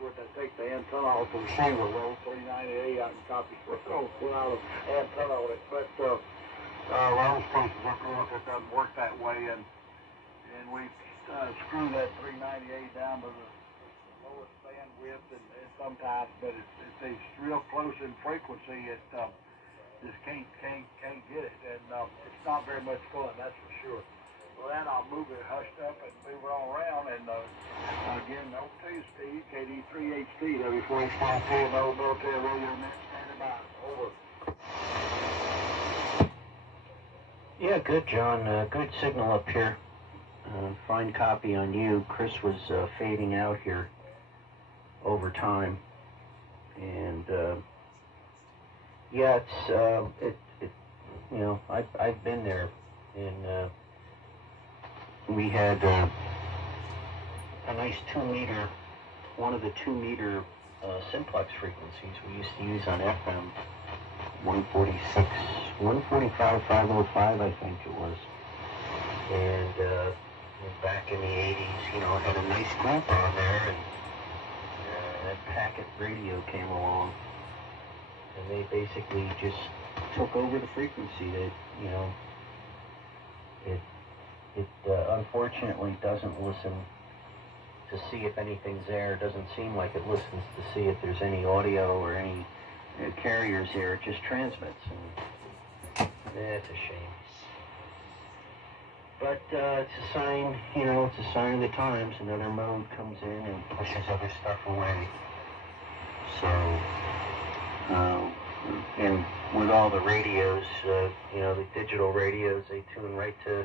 Would I take the antenna off the receiver? Well, 398 I can copy without an antenna on it, but those stations up north, it doesn't work that way, and we screw that 398 down to the lowest bandwidth, and sometimes, but it's real close in frequency. It just can't get it, and it's not very much fun, that's for sure. Well, then I'll move it hushed up and move it all around, and again, over to you, Steve, KD3HT, W4H5T, Old Military Radio Net, standing by. Over. Yeah, good, John. Good signal up here. Fine copy on you. Chris was fading out here over time, and yeah, it's you know, I've been there, and we had a nice 2 meter, one of the 2 meter simplex frequencies we used to use on FM, 146, 145, 505, I think it was. And back in the 80s, you know, it had a nice group on there, and that Packet Radio came along, and they basically just took over the frequency. That, you know, it unfortunately doesn't listen to see if anything's there. It doesn't seem like it listens to see if there's any audio or any carriers there. It just transmits, and it's a shame. But it's a sign, you know, it's a sign of the times. Another mode comes in and pushes other stuff away. So, and with all the radios, you know, the digital radios, they tune right to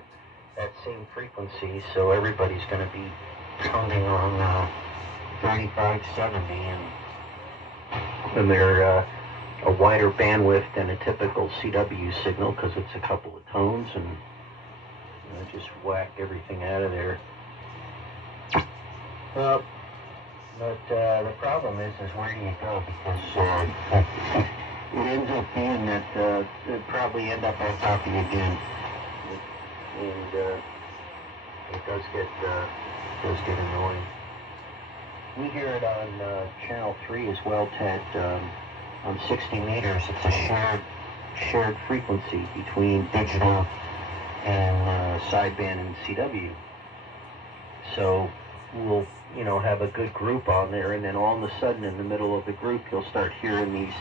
that same frequency, so everybody's going to be counting on 3570, and they're a wider bandwidth than a typical CW signal, because it's a couple of tones, and you know, just whack everything out of there. Well, but the problem is where do you go? Because it ends up being that it'll probably end up on top of you again. And it does get does get annoying. We hear it on Channel 3 as well, Ted, on 60 meters. It's a shared frequency between digital and sideband and CW. So we'll, have a good group on there, and then all of a sudden in the middle of the group, you'll start hearing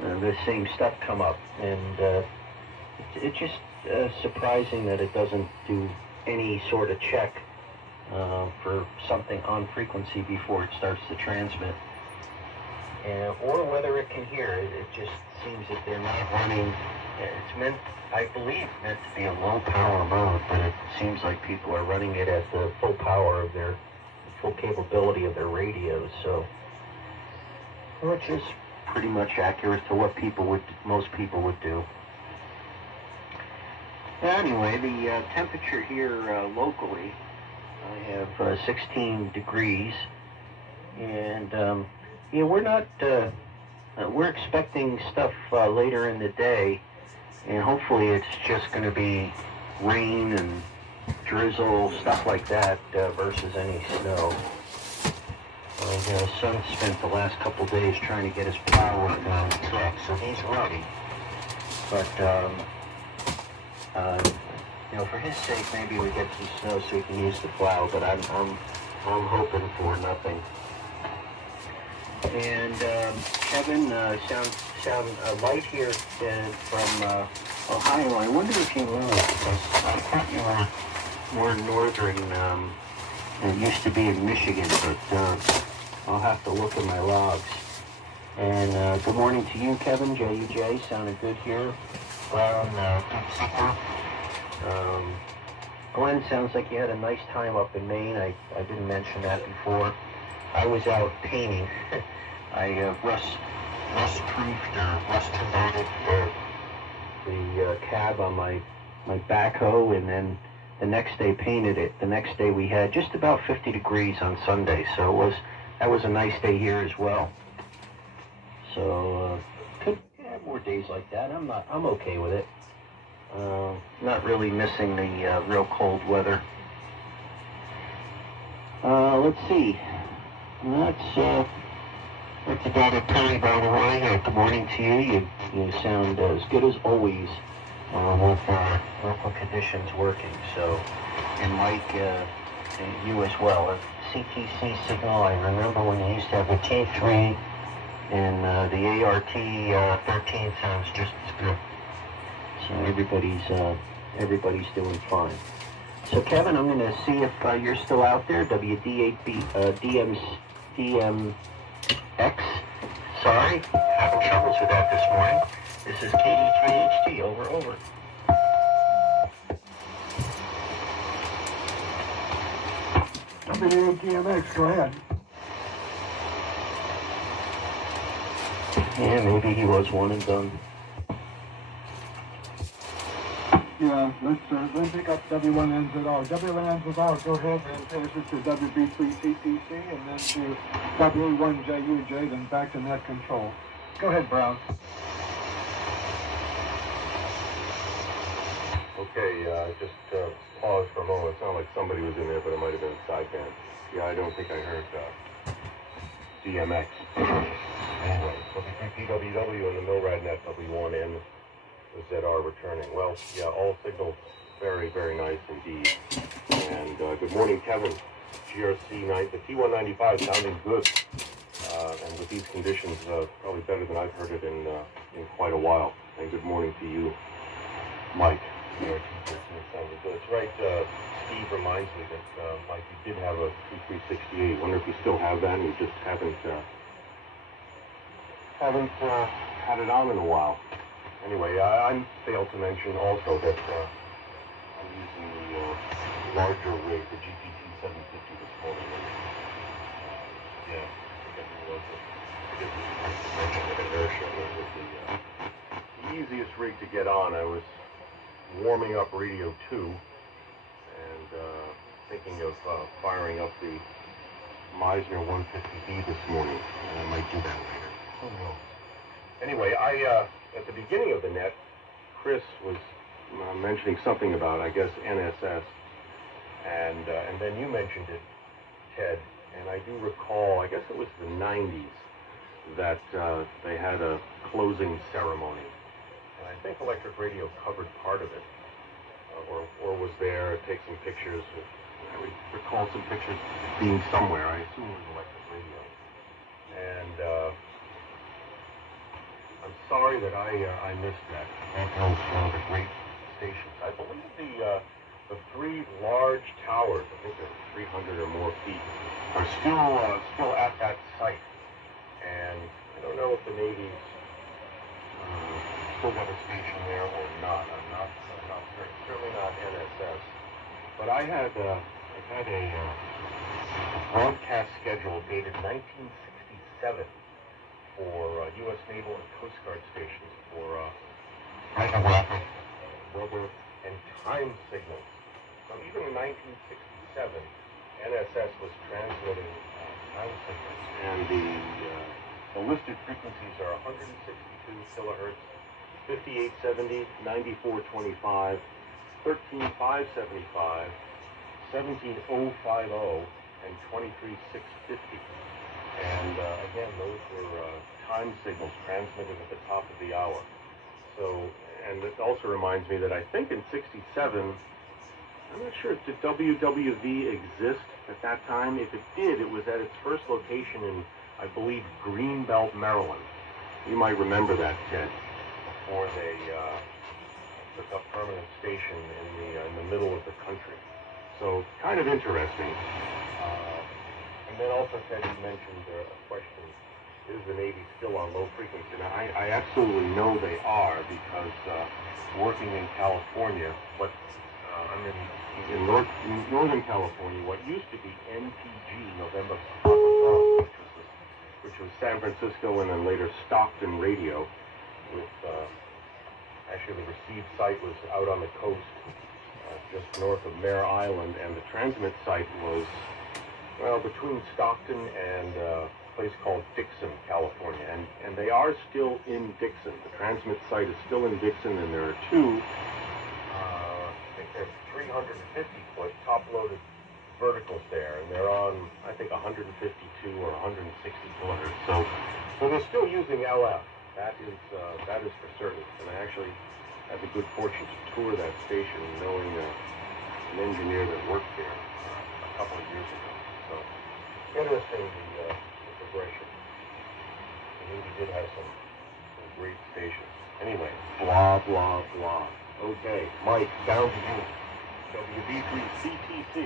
the same stuff come up. And it's just surprising that it doesn't do any sort of check for something on frequency before it starts to transmit. Or whether it can hear. It just seems that they're not running. It's I believe, meant to be a low power mode, but it seems like people are running it at the full power of the full capability of their radios. So, which is pretty much accurate to what most people would do. Anyway, the temperature here locally, I have 16 degrees, and we're not. We're expecting stuff later in the day, and hopefully it's just going to be rain and drizzle, stuff like that, versus any snow. My son spent the last couple days trying to get his plow work on the truck, so he's ready. But for his sake, maybe we get some snow so he can use the plow. But I'm hoping for nothing. And Kevin, sound light here from Ohio. I wonder if you know, because I thought you were more northern. It used to be in Michigan, but I'll have to look at my logs. And good morning to you, Kevin. JUJ, sounded good here. Brown, Glenn, sounds like you had a nice time up in Maine. I didn't mention that before. I was out painting. I rust-proofed or rust-converted the cab on my backhoe, and then the next day painted it. The next day we had just about 50 degrees on Sunday, so that was a nice day here as well. So could have more days like that. I'm okay with it. Not really missing the real cold weather. Let's see. That's about it, Terry, by the way. Good morning to you. You sound as good as always with local conditions working. So, and Mike, you as well. CTC signal, I remember when you used to have the T3 and the ART 13 sounds just as good. So everybody's doing fine. So Kevin, I'm going to see if you're still out there. WD8B DMX. Sorry, having troubles with that this morning. This is KD3HT. Over. WDMX, go ahead. Yeah, maybe he was one and done. Yeah, let's pick up W1NZR. W1NZR, go ahead and pass it to WB3TTC and then to W1JUJ, then back to net control. Go ahead, Brown. Okay, just pause for a moment. It sounded like somebody was in there, but it might have been sideband. Yeah, I don't think I heard DMX. Anyway, WPWW and the Milrad-Net W1N ZR returning. Well, yeah, all signals very, very nice indeed. And good morning, Kevin. GRC the T195 sounding good, and with these conditions, probably better than I've heard it in quite a while. And good morning to you, Mike. GRC sounded good. That's right. Steve reminds me that Mike, you did have a T368. Wonder if you still have that, and you just haven't had it on in a while. Anyway, I failed to mention also that I'm using the larger rig, the GPT 750 this morning. And, I forget the inertia. It was the easiest rig to get on. I was warming up Radio 2 and thinking of firing up the Meisner 150B this morning. And I might do that later. Oh no. Anyway, at the beginning of the net, Chris was mentioning something about, I guess, NSS. And then you mentioned it, Ted, and I do recall, I guess it was the 90s, that they had a closing ceremony. And I think Electric Radio covered part of it, or was there, take some pictures. I recall some pictures being somewhere. I assume it was Electric Radio. And I'm sorry that I missed that. That was one of the great stations. I believe the three large towers, I think they're 300 or more feet, are still at that site. And I don't know if the Navy's still got a station there or not. I'm not certain. Certainly not NSS. But I had a broadcast schedule dated 1967 for U.S. Naval and Coast Guard stations for photographic, weather, and time signals. So even in 1967, NSS was transmitting time signals, and the listed frequencies are 162 kilohertz, 5870, 9425, 13575, 17050, and 23650. And again, those were time signals transmitted at the top of the hour. So, and it also reminds me that I think in '67, I'm not sure, did WWV exist at that time? If it did, it was at its first location in, I believe, Greenbelt, Maryland. You might remember that, Ted, before they took up permanent station in the middle of the country. So, kind of interesting. And then also, Ted, you mentioned a question, is the Navy still on low frequency? And I absolutely know they are, because working in California, I'm in Northern California, what used to be NPG, November Papa, which was San Francisco and then later Stockton Radio, with actually the receive site was out on the coast, just north of Mare Island, and the transmit site was, well, between Stockton and a place called Dixon, California, and they are still in Dixon. The transmit site is still in Dixon, and there are two, I think they're 350-foot top-loaded verticals there, and they're on, I think, 152 or 160 kilohertz. So they're still using LF. That is for certain. And I actually had the good fortune to tour that station, knowing an engineer that worked there a couple of years ago. So interesting, the progression. The Navy did have some great stations. Anyway, blah blah blah. Okay, Mike, down to you. WB3 CTC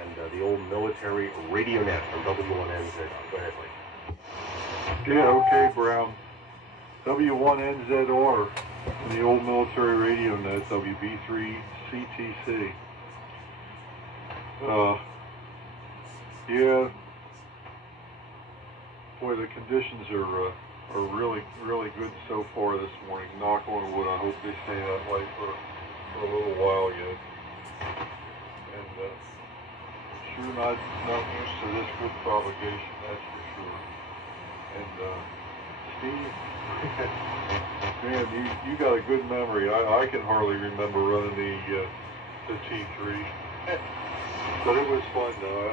and the old military radio net from W1NZ. Go ahead, Mike. Yeah, okay, Brown. W1NZR and the old military radio net, WB3 CTC. Yeah, boy, the conditions are really, really good so far this morning. Knock on wood, I hope they stay that way for a little while yet. And sure not used to this good propagation, that's for sure. And Steve, man, you got a good memory. I can hardly remember running the T3, but it was fun though.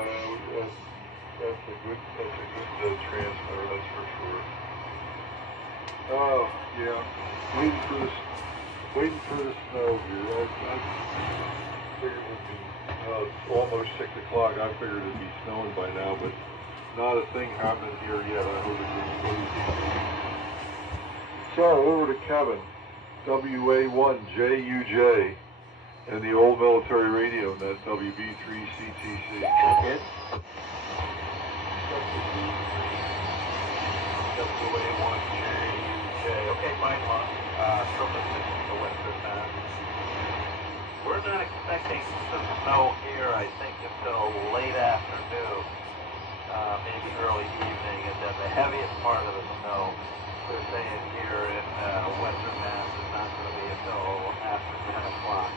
That's a good transmitter, that's for sure. Oh yeah, waiting for the snow here. I figured it would be almost 6 o'clock. I figured it'd be snowing by now, but not a thing happening here yet. I hope it will. So over to Kevin, WA1JUJ, and the old military radio net, WB3CTC. Okay. WA1JUJ. Okay, fine, from the Western Mass. We're not expecting some snow here, I think, until late afternoon, maybe early evening, and then the heaviest part of the snow, they're saying here in Western Mass, is not going to be until after 10 o'clock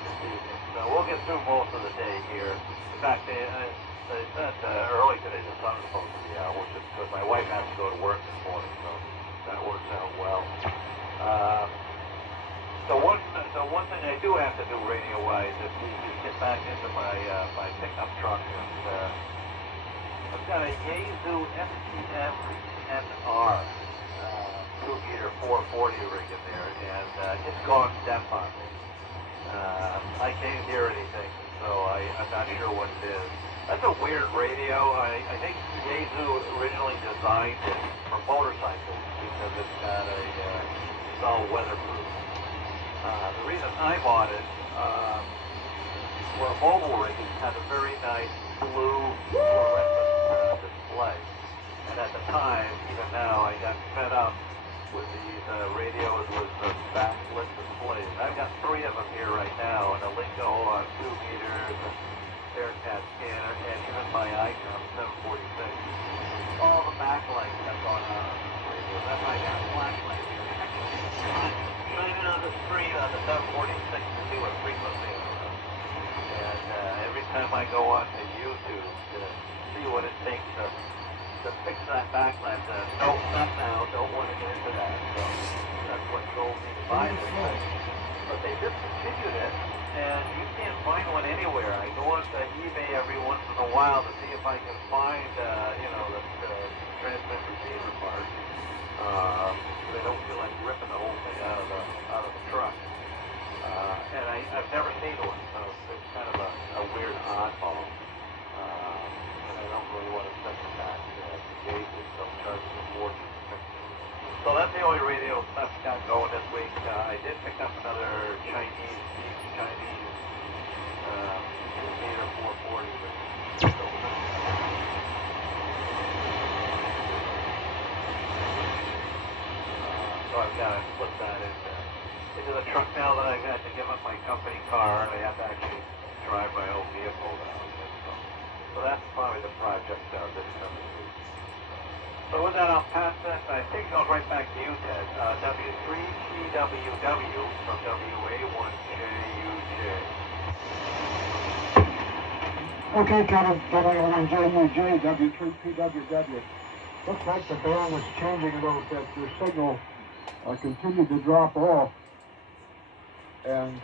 this evening. So we'll get through most of the day here. In fact, they said early today the sun is supposed to be out, which is because my wife has to go to work this morning, so that works out well. So one So one thing I do have to do radio-wise is get back into my my pickup truck, and I've got a Yaesu FTM NR 2-meter 440 rig in there, and it's gone deaf on me. I can't hear anything, so I'm not sure what it is. That's a weird radio. I think Yaesu originally designed it for motorcycles because it's got a it's all weatherproof. The reason I bought it for a mobile rig is it had a very nice blue fluorescent display. And at the time, even now, I got fed up with these radios with the backlit displays. I've got 3 of them here right now, and a Lingo on 2 meters, a Bearcat scanner, and even my iCom 746. All the backlights have gone on the radio. That's why I got a flashlight here. Shining on the street on the 746 to see what frequency it is. And every time I go on to YouTube to see what it takes to fix that backlight, no, not now, don't want to get into that. So that's what drove me to buy this thing. But they discontinued it, and you can't find one anywhere. I go onto eBay every once in a while to see if I can find, the transmit receiver part. They don't feel like ripping the whole thing out of the truck. And I've never seen one, so it's kind of a weird oddball. And I don't really want to send it back to Yaesu, so I'm charging a fortune to fix it. So that's the only radio stuff I got going this week. I did pick up another Chinese 2-meter 440, which is so nice. So I've got to put that into the truck now that I've got to give up my company car, and I have to actually drive my own vehicle now. So that's probably the project this coming week. So with that, I'll pass that. I think I'll right back to you, Ted. W3PWW from WA1JUJ. Okay, Kevin, WA1JUJ, W3PWW. Looks like the band is changing a little bit. Your signal continued to drop off. And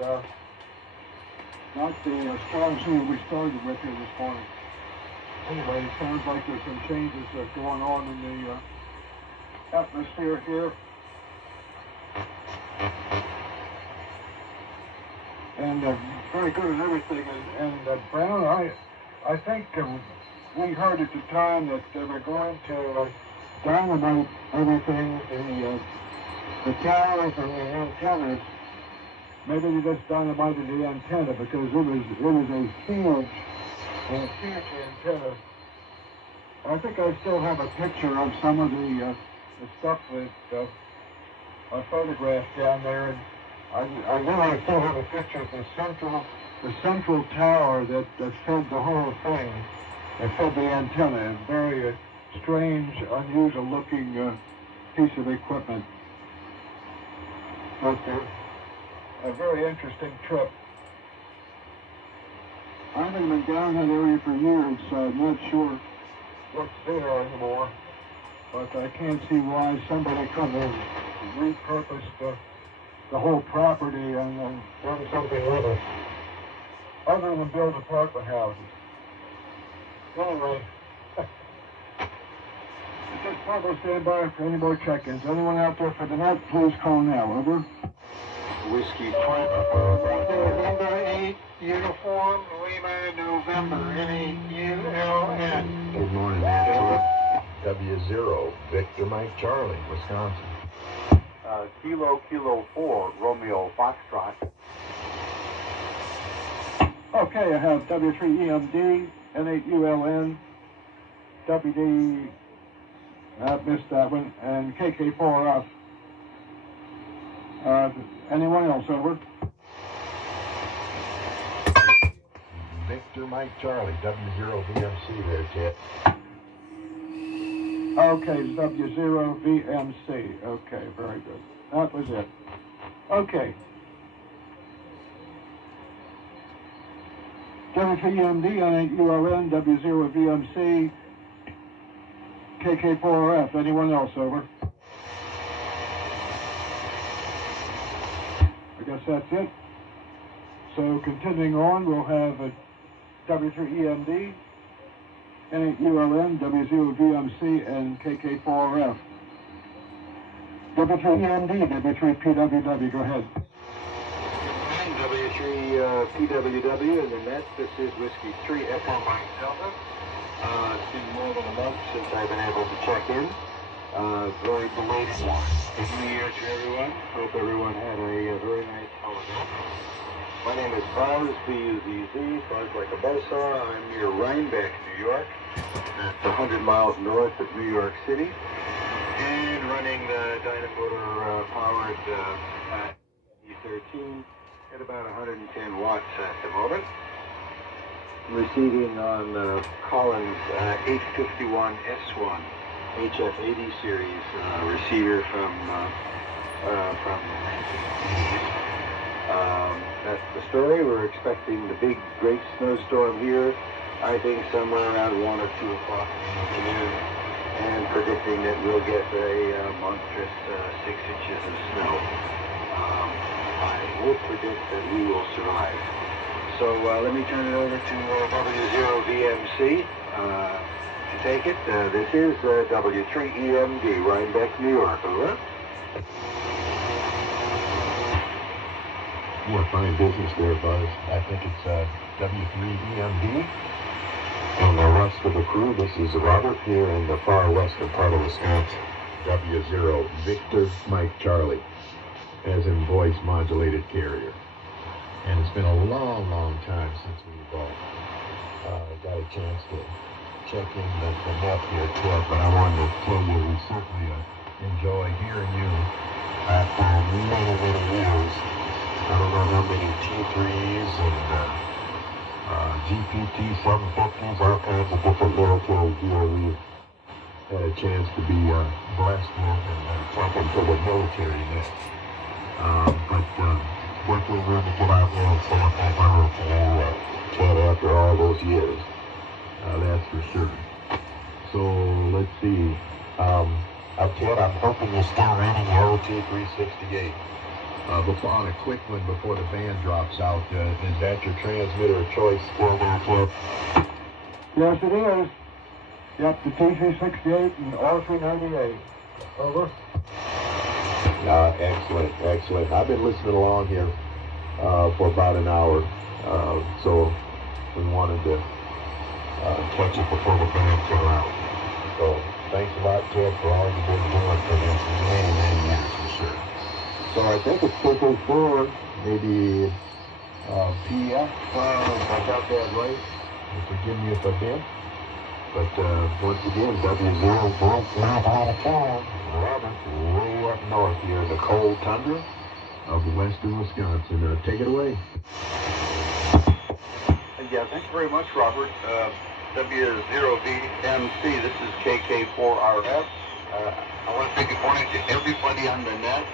not the strong signal we started with here this morning. Anyway, it sounds like there's some changes going on in the atmosphere here. And very good at everything. And Brown, I think we heard at the time that they were going to dynamite everything, the towers and the antennas. Maybe they just dynamited the antenna because it was a huge antenna. I think I still have a picture of some of the stuff that I photographed down there. And I know I still have a picture of the central tower that fed the whole thing. That fed the antenna. A very strange, unusual looking piece of equipment. But a very interesting trip. I haven't been down that area for years, so I'm not sure what's there anymore. But I can't see why somebody could have repurposed the whole property and done something with it, other than build apartment houses. Anyway, just probably stand by for any more check-ins. Anyone out there for the net, please call now. Over. Whiskey November 8, uniform, Lima, November, N-E-U-L-N. Good morning, Angela. W0, Victor Mike Charlie, Wisconsin. Kilo 4, Romeo Foxtrot. Okay, I have W3EMD, N8ULN, WD, I missed that one, and KK4F. Anyone else, over? Victor Mike Charlie, W0 VMC there, Ted. Okay, W0 VMC. Okay, very good. That was it. Okay. W3EMD, N8ULN, W0 VMC, KK4F. Anyone else, over? I guess that's it. So continuing on, we'll have a W3EMD, N8ULN, W0VMC, and KK4RF. W3EMD, W3PWW, go ahead. W3PWW in the net. This is Whiskey 3 Echo Mike Delta. It's been more than a month since I've been able to check in. Very belated New Year to everyone. Hope everyone had a very nice holiday. My name is Buzz, B-U-Z-Z, Buzz like a buzzsaw. I'm near Rhinebeck, New York. That's 100 miles north of New York City. And running the Dynamotor powered E13 at about 110 watts at the moment. Receiving on Collins 851 S1 HF80 series receiver from that's the story. We're expecting the big, great snowstorm here, I think somewhere around 1 or 2 o'clock in the afternoon, and predicting that we'll get a monstrous 6 inches of snow. I would predict that we will survive. So let me turn it over to W0VMC to take it. This is W3EMD, Rhinebeck, New York. Over. More fine business there, Buzz. I think it's W3EMD. And the rest of the crew, this is Robert here in the far western part of Wisconsin. W0 Victor Mike Charlie, as in voice modulated carrier. And it's been a long, long time since we've all got a chance to check in the net here, Ted, but I wanted to tell you we certainly enjoy hearing you after many, many years. I don't know how many T3s and GPT 750s, all kinds of different military gear we've had a chance to be blessed with and talking to the military net. But definitely going to get out there and say a thank you to Ted after all those years. That's for sure. So let's see. Ted, I'm hoping you're still reading your OT368. On a quick one before the band drops out, is that your transmitter of choice still there, Ted? Yes, it is. Yep, the T368 and R398. Over. Excellent, excellent. I've been listening along here for about an hour, so we wanted to catch it before the band came out. So thanks a lot, Ted, for all you've been doing for this many, many years, for sure. So I think it's KK4, maybe PF, if I got that right. Forgive me if I did. But once again, W0 broke right out of town. Robert, way up north here in the cold tundra of western Wisconsin. Take it away. Yeah, thanks very much, Robert. W0VMC, this is KK4RF. I want to say good morning to everybody on the net.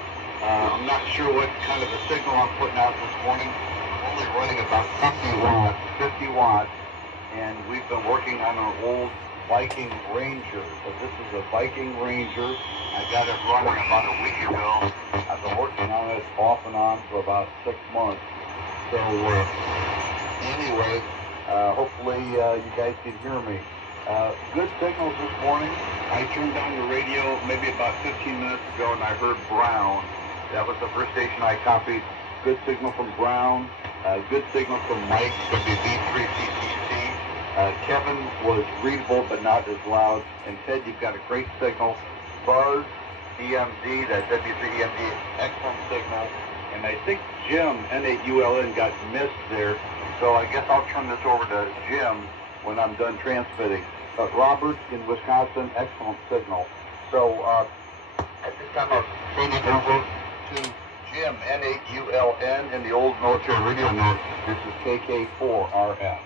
I'm not sure what kind of a signal I'm putting out this morning. I'm only running about 50 watts, and we've been working on our old Viking Ranger. So this is a Viking Ranger. I got it running about a week ago. I've been working on it off and on for about 6 months. So anyway, hopefully you guys can hear me. Good signals this morning. I turned on the radio maybe about 15 minutes ago and I heard Brown. That was the first station I copied. Good signal from Brown. Good signal from Mike, WB3CCC. Kevin was readable but not as loud. And Ted, you've got a great signal. Buzz, EMD, that W3EMD, excellent signal. And I think Jim, N8ULN, got missed there. So I guess I'll turn this over to Jim when I'm done transmitting. But Robert in Wisconsin, excellent signal. So at this time I'll turn it over to Jim, N8ULN, in the old military radio net. This is KK4RF.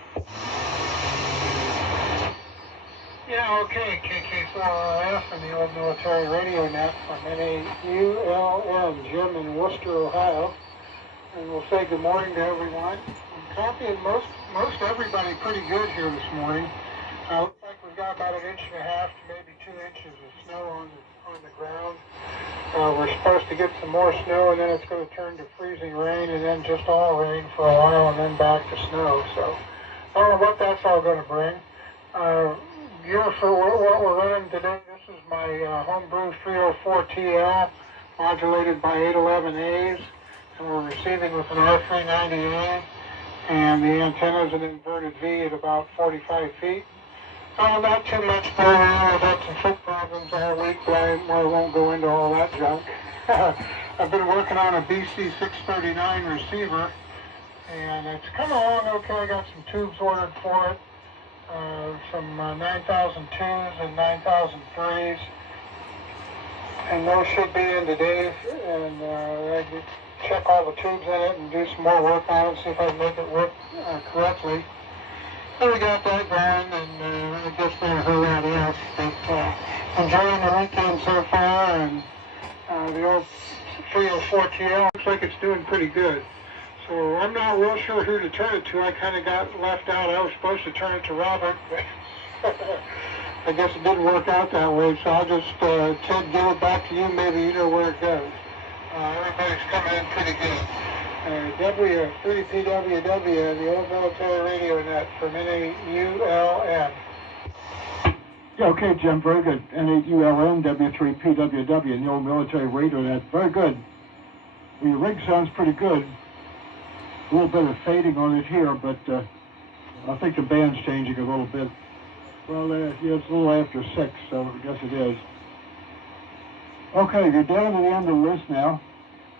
Yeah, okay, KK4RF and the old military radio net from N8ULN, Jim in Worcester, Ohio. And we'll say good morning to everyone. I'm copying most everybody pretty good here this morning. Looks like we've got about 1.5 inches to maybe 2 inches of snow on the ground. We're supposed to get some more snow, and then it's going to turn to freezing rain, and then just all rain for a while, and then back to snow. So I don't know what that's all going to bring. For what we're running today, this is my homebrew 304 TL, modulated by 811As, and we're receiving with an R390A, and the antenna is an inverted V at about 45 feet. Not too much going on. I've had some foot problems all week, but I won't go into all that junk. I've been working on a BC639 receiver, and it's come along okay. I got some tubes ordered for it, some 9002s and 9003s, and those should be in today, and I can check all the tubes in it and do some more work on it, see if I can make it work correctly. So we got that going, and I guess we're going to hurry out else. But enjoying the weekend so far, and the old 304 TL looks like it's doing pretty good. So I'm not real sure who to turn it to. I kind of got left out. I was supposed to turn it to Robert, but I guess it didn't work out that way. So I'll just, Ted, give it back to you. Maybe you know where it goes. Everybody's coming in pretty good. W3PWW, the old military radio net from NAULN. Yeah, okay, Jim, very good. NAULN, W3PWW, and the old military radio net. Very good. Well, your rig sounds pretty good. A little bit of fading on it here, but I think the band's changing a little bit. Well, yeah, it's a little after 6, so I guess it is. Okay, you're down to the end of the list now.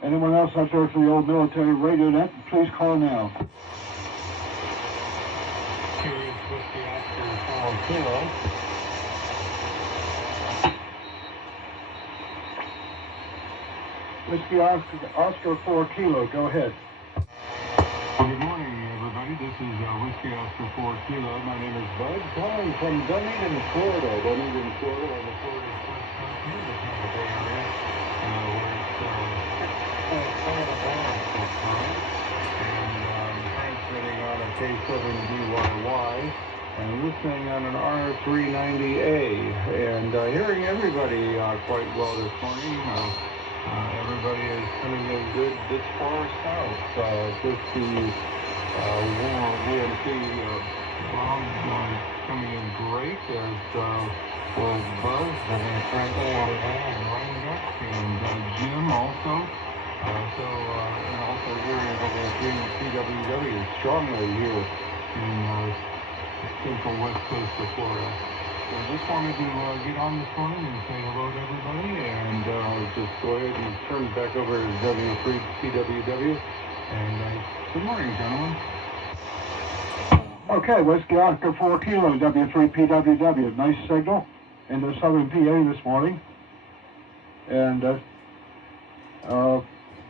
Anyone else out there for the old military radio net, please call now. Curious Whiskey Oscar 4 Kilo. Whiskey Oscar 4 Kilo, go ahead. Good morning, everybody. This is Whiskey Oscar 4 Kilo. My name is Bud, calling from Dunedin, Florida. Dunedin, Florida, on the Florida west coast here, the Tampa Bay area, where it's and transmitting on a K7DYY and listening on an R390A, and hearing everybody quite well this morning. Everybody is coming in good this far south. Just the warm VMC Bob coming in great. There's was Buzz and Frankie and Ryan Duck and Jim also. And also hearing over PWW strongly here in the central west coast of Florida. So I just wanted to get on this morning and say hello to everybody, and just go ahead and turn it back over to W3PWW. And good morning, gentlemen. Okay, Whiskey Oscar 4 Kilo, W3PWW. Nice signal in the southern PA this morning. And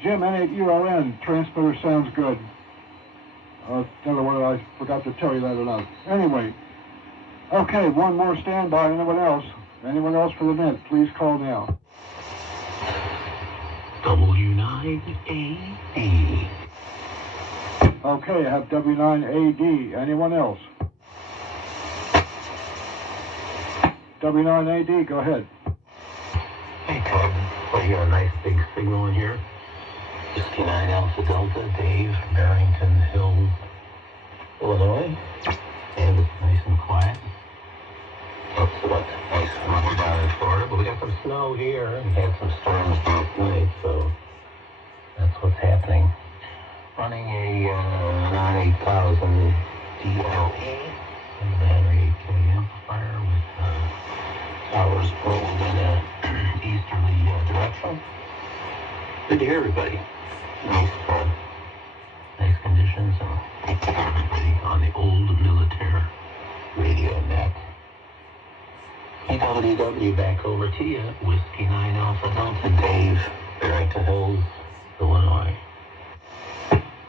Jim, N8ULN, transmitter sounds good. I don't know whether I forgot to tell you that or not. Anyway, okay, one more standby. Anyone else? Anyone else for the net? Please call now. W9AD. Okay, I have W9AD. Anyone else? W9AD, go ahead. Hey, Cub. Well, you got a nice big signal in here. 69 Alpha Delta, Dave, Barrington Hills, Illinois. And it's nice and quiet. Looks like nice weather down in Florida, but we got some snow here. We had some storms last night, so that's what's happening. Running a 98000 DLE and the battery 8K amplifier with towers pulled in a easterly direction. Good to hear everybody. Nice conditions, and good to hear everybody on the old military radio net. PWW back over to you. Whiskey 9 Alpha Delta, Dave, Barrington Hills, Illinois.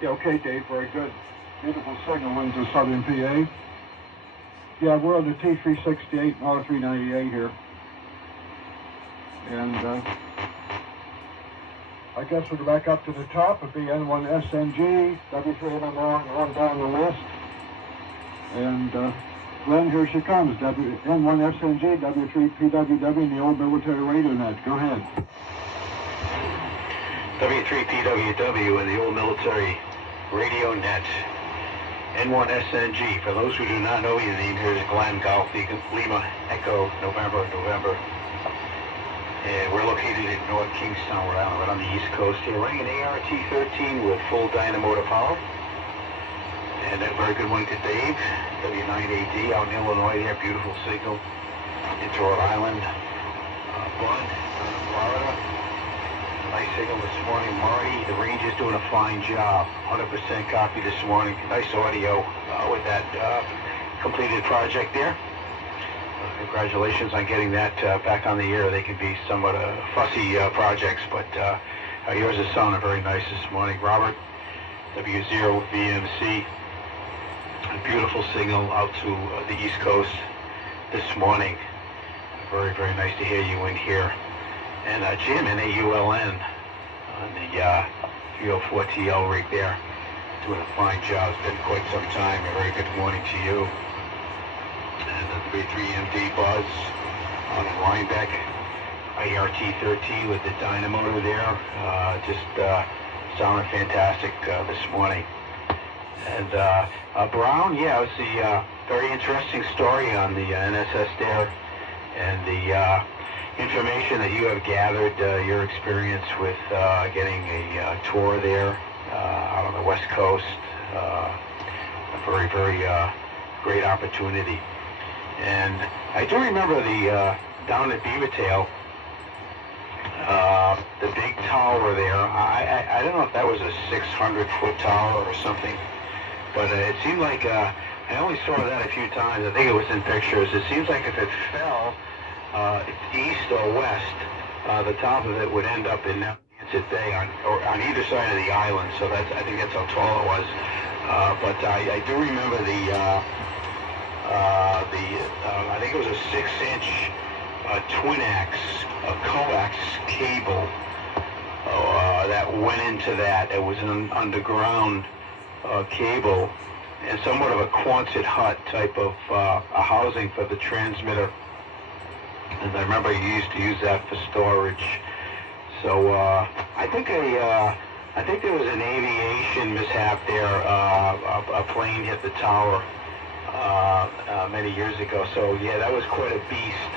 Yeah, okay, Dave, very good. Beautiful signal into southern PA. Yeah, we're on the T368 and R398 here. And I guess we'll go back up to the top. It'd be N1SNG, W3MMR, on down the list. And Glenn, here she comes. N1SNG, W3PWW, and the old military radio net. Go ahead. W3PWW and the old military radio net. N1SNG. For those who do not know, your name here is Glenn Golf, Lima, Echo, November. And we're located in North Kingstown, Rhode Island, right on the East Coast here. Running an ART-13 with full dynamotor power. And a very good one to Dave, W9AD out in Illinois there. Beautiful signal into Rhode Island. Bud, Florida. Nice signal this morning. Marty, the Ranger's doing a fine job. 100% copy this morning. Nice audio with that completed project there. Congratulations on getting that back on the air. They can be somewhat fussy projects, but yours is sounding very nice this morning. Robert, W0VMC. A beautiful signal out to the East Coast this morning. Very, very nice to hear you in here. And Jim, N-A-U-L-N, on the 304TL rig there, doing a fine job. It's been quite some time. A very good morning to you. And the W3MD Buzz on the Rhinebeck, IRT-13 with the dynamotor there. Just sounding fantastic this morning. And Brown, yeah, it was the very interesting story on the NSS there, and the information that you have gathered, your experience with getting a tour there out on the West Coast. A very, very great opportunity. And I do remember the down at Beavertail, the big tower there. I don't know if that was a 600-foot tower or something, but it seemed like I only saw that a few times. I think it was in pictures. It seems like if it fell east or west, the top of it would end up in Narragansett Bay on either side of the island. So I think that's how tall it was. But I do remember I think it was a 6-inch twin-ax, coax cable that went into that. It was an underground cable and somewhat of a Quonset hut type of a housing for the transmitter. And I remember you used to use that for storage. So I think there was an aviation mishap there. A plane hit the tower many years ago. So yeah, that was quite a beast.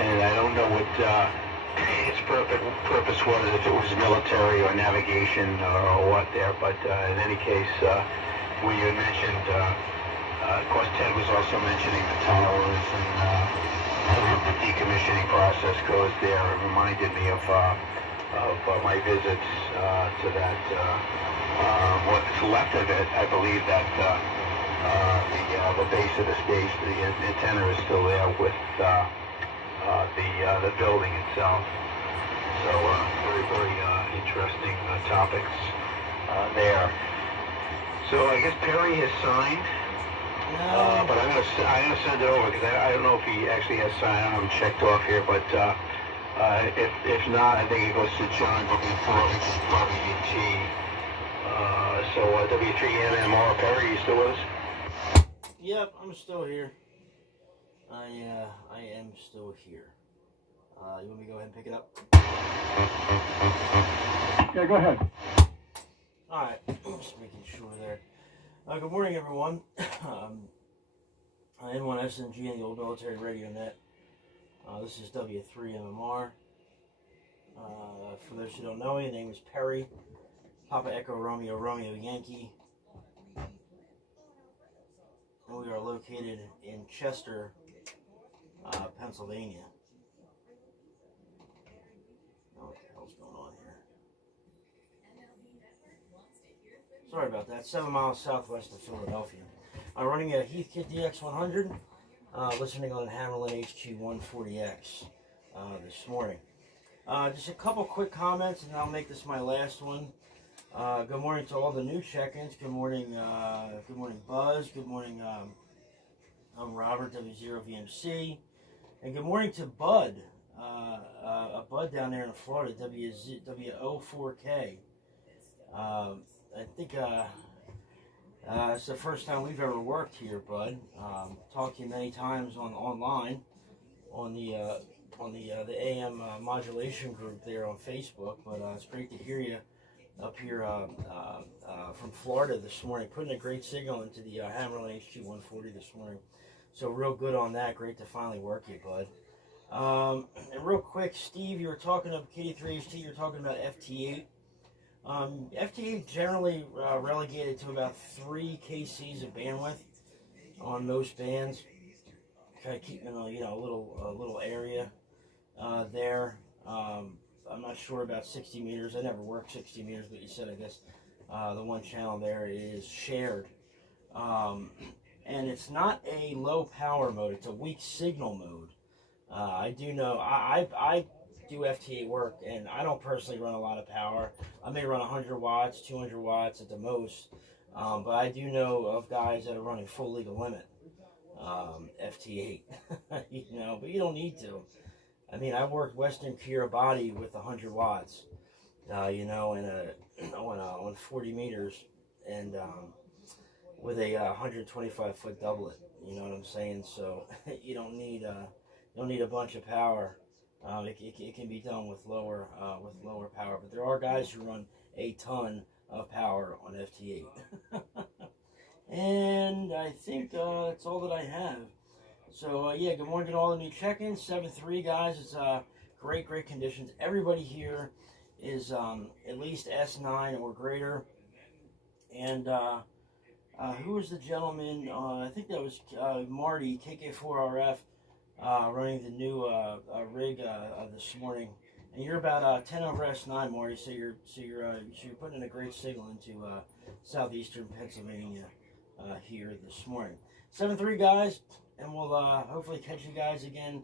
And I don't know what its purpose was, if it was military or navigation or what there. But in any case, when you had mentioned, of course, Ted was also mentioning the towers and how the decommissioning process goes there. It reminded me of my visits to that, what's left of it. I believe that the base of the stage, the antenna is still there with the building itself. So very, very interesting topics there. So I guess Perry has signed. No. But I'm gonna send it over because I don't know if he actually has signed. I don't have him checked off here, but if not, I think it goes to John W4WET. So W3MMR Perry, you still with us? Yep, I'm still here. I am still here. You want me to go ahead and pick it up? Yeah, go ahead. Alright, just making sure there. Good morning, everyone. N1SNG and the old military radio net. This is W3MMR. For those who don't know me, the name is Perry. Papa Echo Romeo Romeo Yankee. And we are located in Chester, Pennsylvania. Oh, what the hell's going on here? Sorry about that. 7 miles southwest of Philadelphia. I'm running a Heathkit DX100, listening on Hammerlin HQ 140X this morning. Just a couple quick comments, and I'll make this my last one. Good morning to all the new check-ins. Good morning, Buzz. Good morning, I'm Robert, W0VMC. And good morning to Bud, Bud down there in Florida, W04K. I think it's the first time we've ever worked here, Bud. Talked to you many times online on the the AM modulation group there on Facebook. But it's great to hear you up here from Florida this morning, putting a great signal into the Hammerlin HG140 this morning. So real good on that. Great to finally work you, bud. And real quick, Steve, you were talking of KD3HT. You were talking about FT8. FT8 generally relegated to about 3 kcs of bandwidth on most bands. Kind of keeping a little area there. I'm not sure about 60 meters. I never worked 60 meters, but you said I guess the one channel there is shared. And it's not a low power mode, it's a weak signal mode. I do know, I do FT8 work, and I don't personally run a lot of power. I may run 100 watts, 200 watts at the most, but I do know of guys that are running full legal limit FT8, you know, but you don't need to. I mean, I worked Western Kiribati with 100 watts, you know, on 40 meters, and with a 125 foot doublet. You know what I'm saying? So you don't need a bunch of power. It can be done with lower power, but there are guys who run a ton of power on FT8. And I think that's all that I have. So yeah, good morning to all the new check-ins. 7-3 guys. It's great conditions. Everybody here is at least S9 or greater. And who was the gentleman? I think that was Marty, KK4RF, running the new rig this morning. And you're about 10 over S9, Marty. So you're putting in a great signal into southeastern Pennsylvania here this morning. 7-3 guys, and we'll hopefully catch you guys again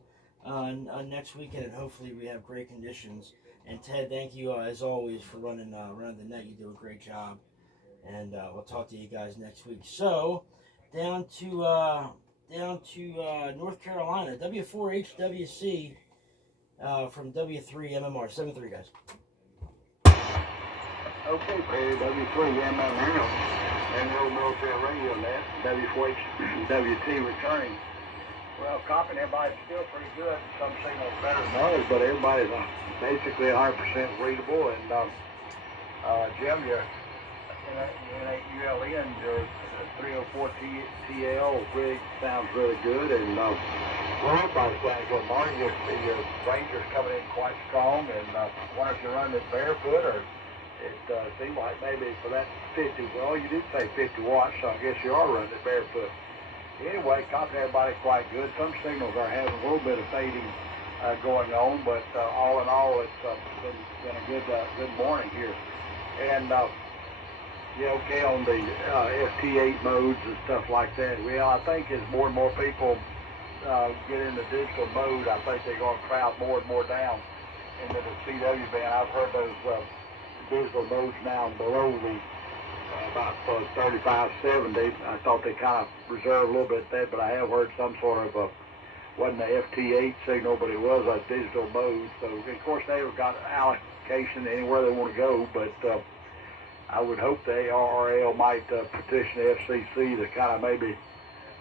next weekend, and hopefully we have great conditions. And Ted, thank you as always for running the net. You do a great job. And we'll talk to you guys next week. So, down to North Carolina, W4HWC from W3MMR. 7-3 guys. Okay, Brady, W3MMR, Emerald Military Radio Net, W4HWT returning. Well, copying everybody's still pretty good. Some signals better than others, but everybody's basically 100% readable. And Jim, you're ULN, your 304 TL rig sounds really good, and well, everybody's playing good. Marty, your Ranger's coming in quite strong, and I wonder if you're running it barefoot, or it seemed like maybe for that 50, well, you did say 50 watts, so I guess you are running it barefoot. Anyway, copying everybody quite good. Some signals are having a little bit of fading going on, but all in all, it's been a good morning here. And yeah, okay, on the FT8 modes and stuff like that. Well, I think as more and more people get into digital mode, I think they're going to crowd more and more down into the CW band. I've heard those digital modes now below the about 3570. I thought they kind of reserved a little bit of that, but I have heard some sort of wasn't an FT8 signal, but it was a digital mode. So, of course, they've got allocation anywhere they want to go, but I would hope the ARRL might petition the FCC to kind of maybe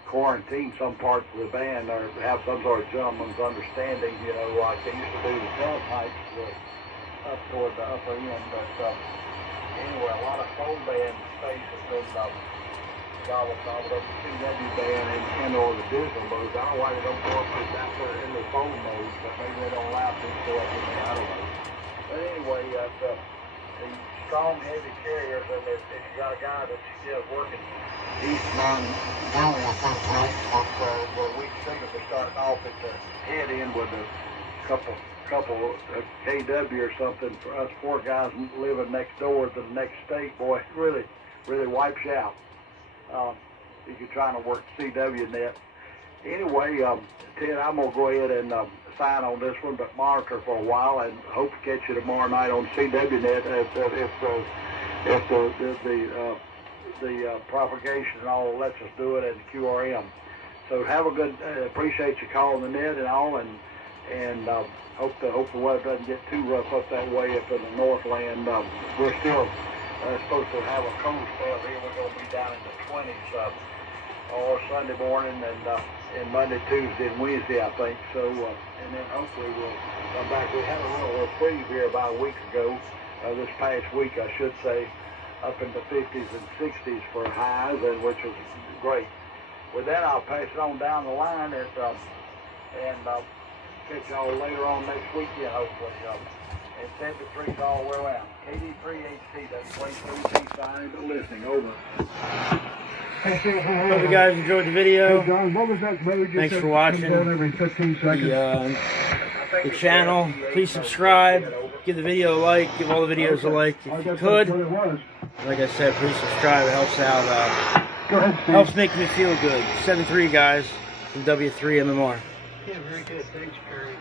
quarantine some parts of the band, or have some sort of gentleman's understanding, you know, like they used to do the teletypes up toward the upper end. But anyway, a lot of phone band space has been gobbled up the CW band and or the digital modes. I don't know why they don't go up to that in the phone mode, but maybe they don't allow them to go up in there. I don't know. But anyway, the strong, heavy carriers, and if you got a guy that's still working eastbound down for a weak signal, they're starting off at the head end with a couple KW or something. For us poor guys living next door to the next state, boy, it really wipes you out if you're trying to work CW net. Anyway, Ted, I'm going to go ahead and sign on this one, but monitor for a while, and hope to catch you tomorrow night on CWNet if the propagation and all lets us do it at QRM. So have a good. Appreciate you calling the net and all, and hope the weather doesn't get too rough up that way up in the Northland. We're still supposed to have a cold spell here. We're going to be down in the 20s all Sunday morning, and and Monday, Tuesday, and Wednesday, I think. So, and then hopefully we'll come back. We had a little reprieve here about a week ago, this past week, I should say, up in the 50s and 60s for highs, and which was great. With that, I'll pass it on down the line and catch y'all later on next weekend, hopefully. And 73's all the way around. KD3HC, that's place 3C signing and listening. Over. Hope you guys enjoyed the video. Hey, John, what was that mode you Thanks said for watching comes on every 15 seconds? the channel. Please subscribe. Give the video a like. Give all the videos a like if you could. Like I said, please subscribe. It helps out. Go ahead, Steve. Helps make me feel good. 7-3, guys, from W3 MMR. Yeah, very good. Thanks, Perry.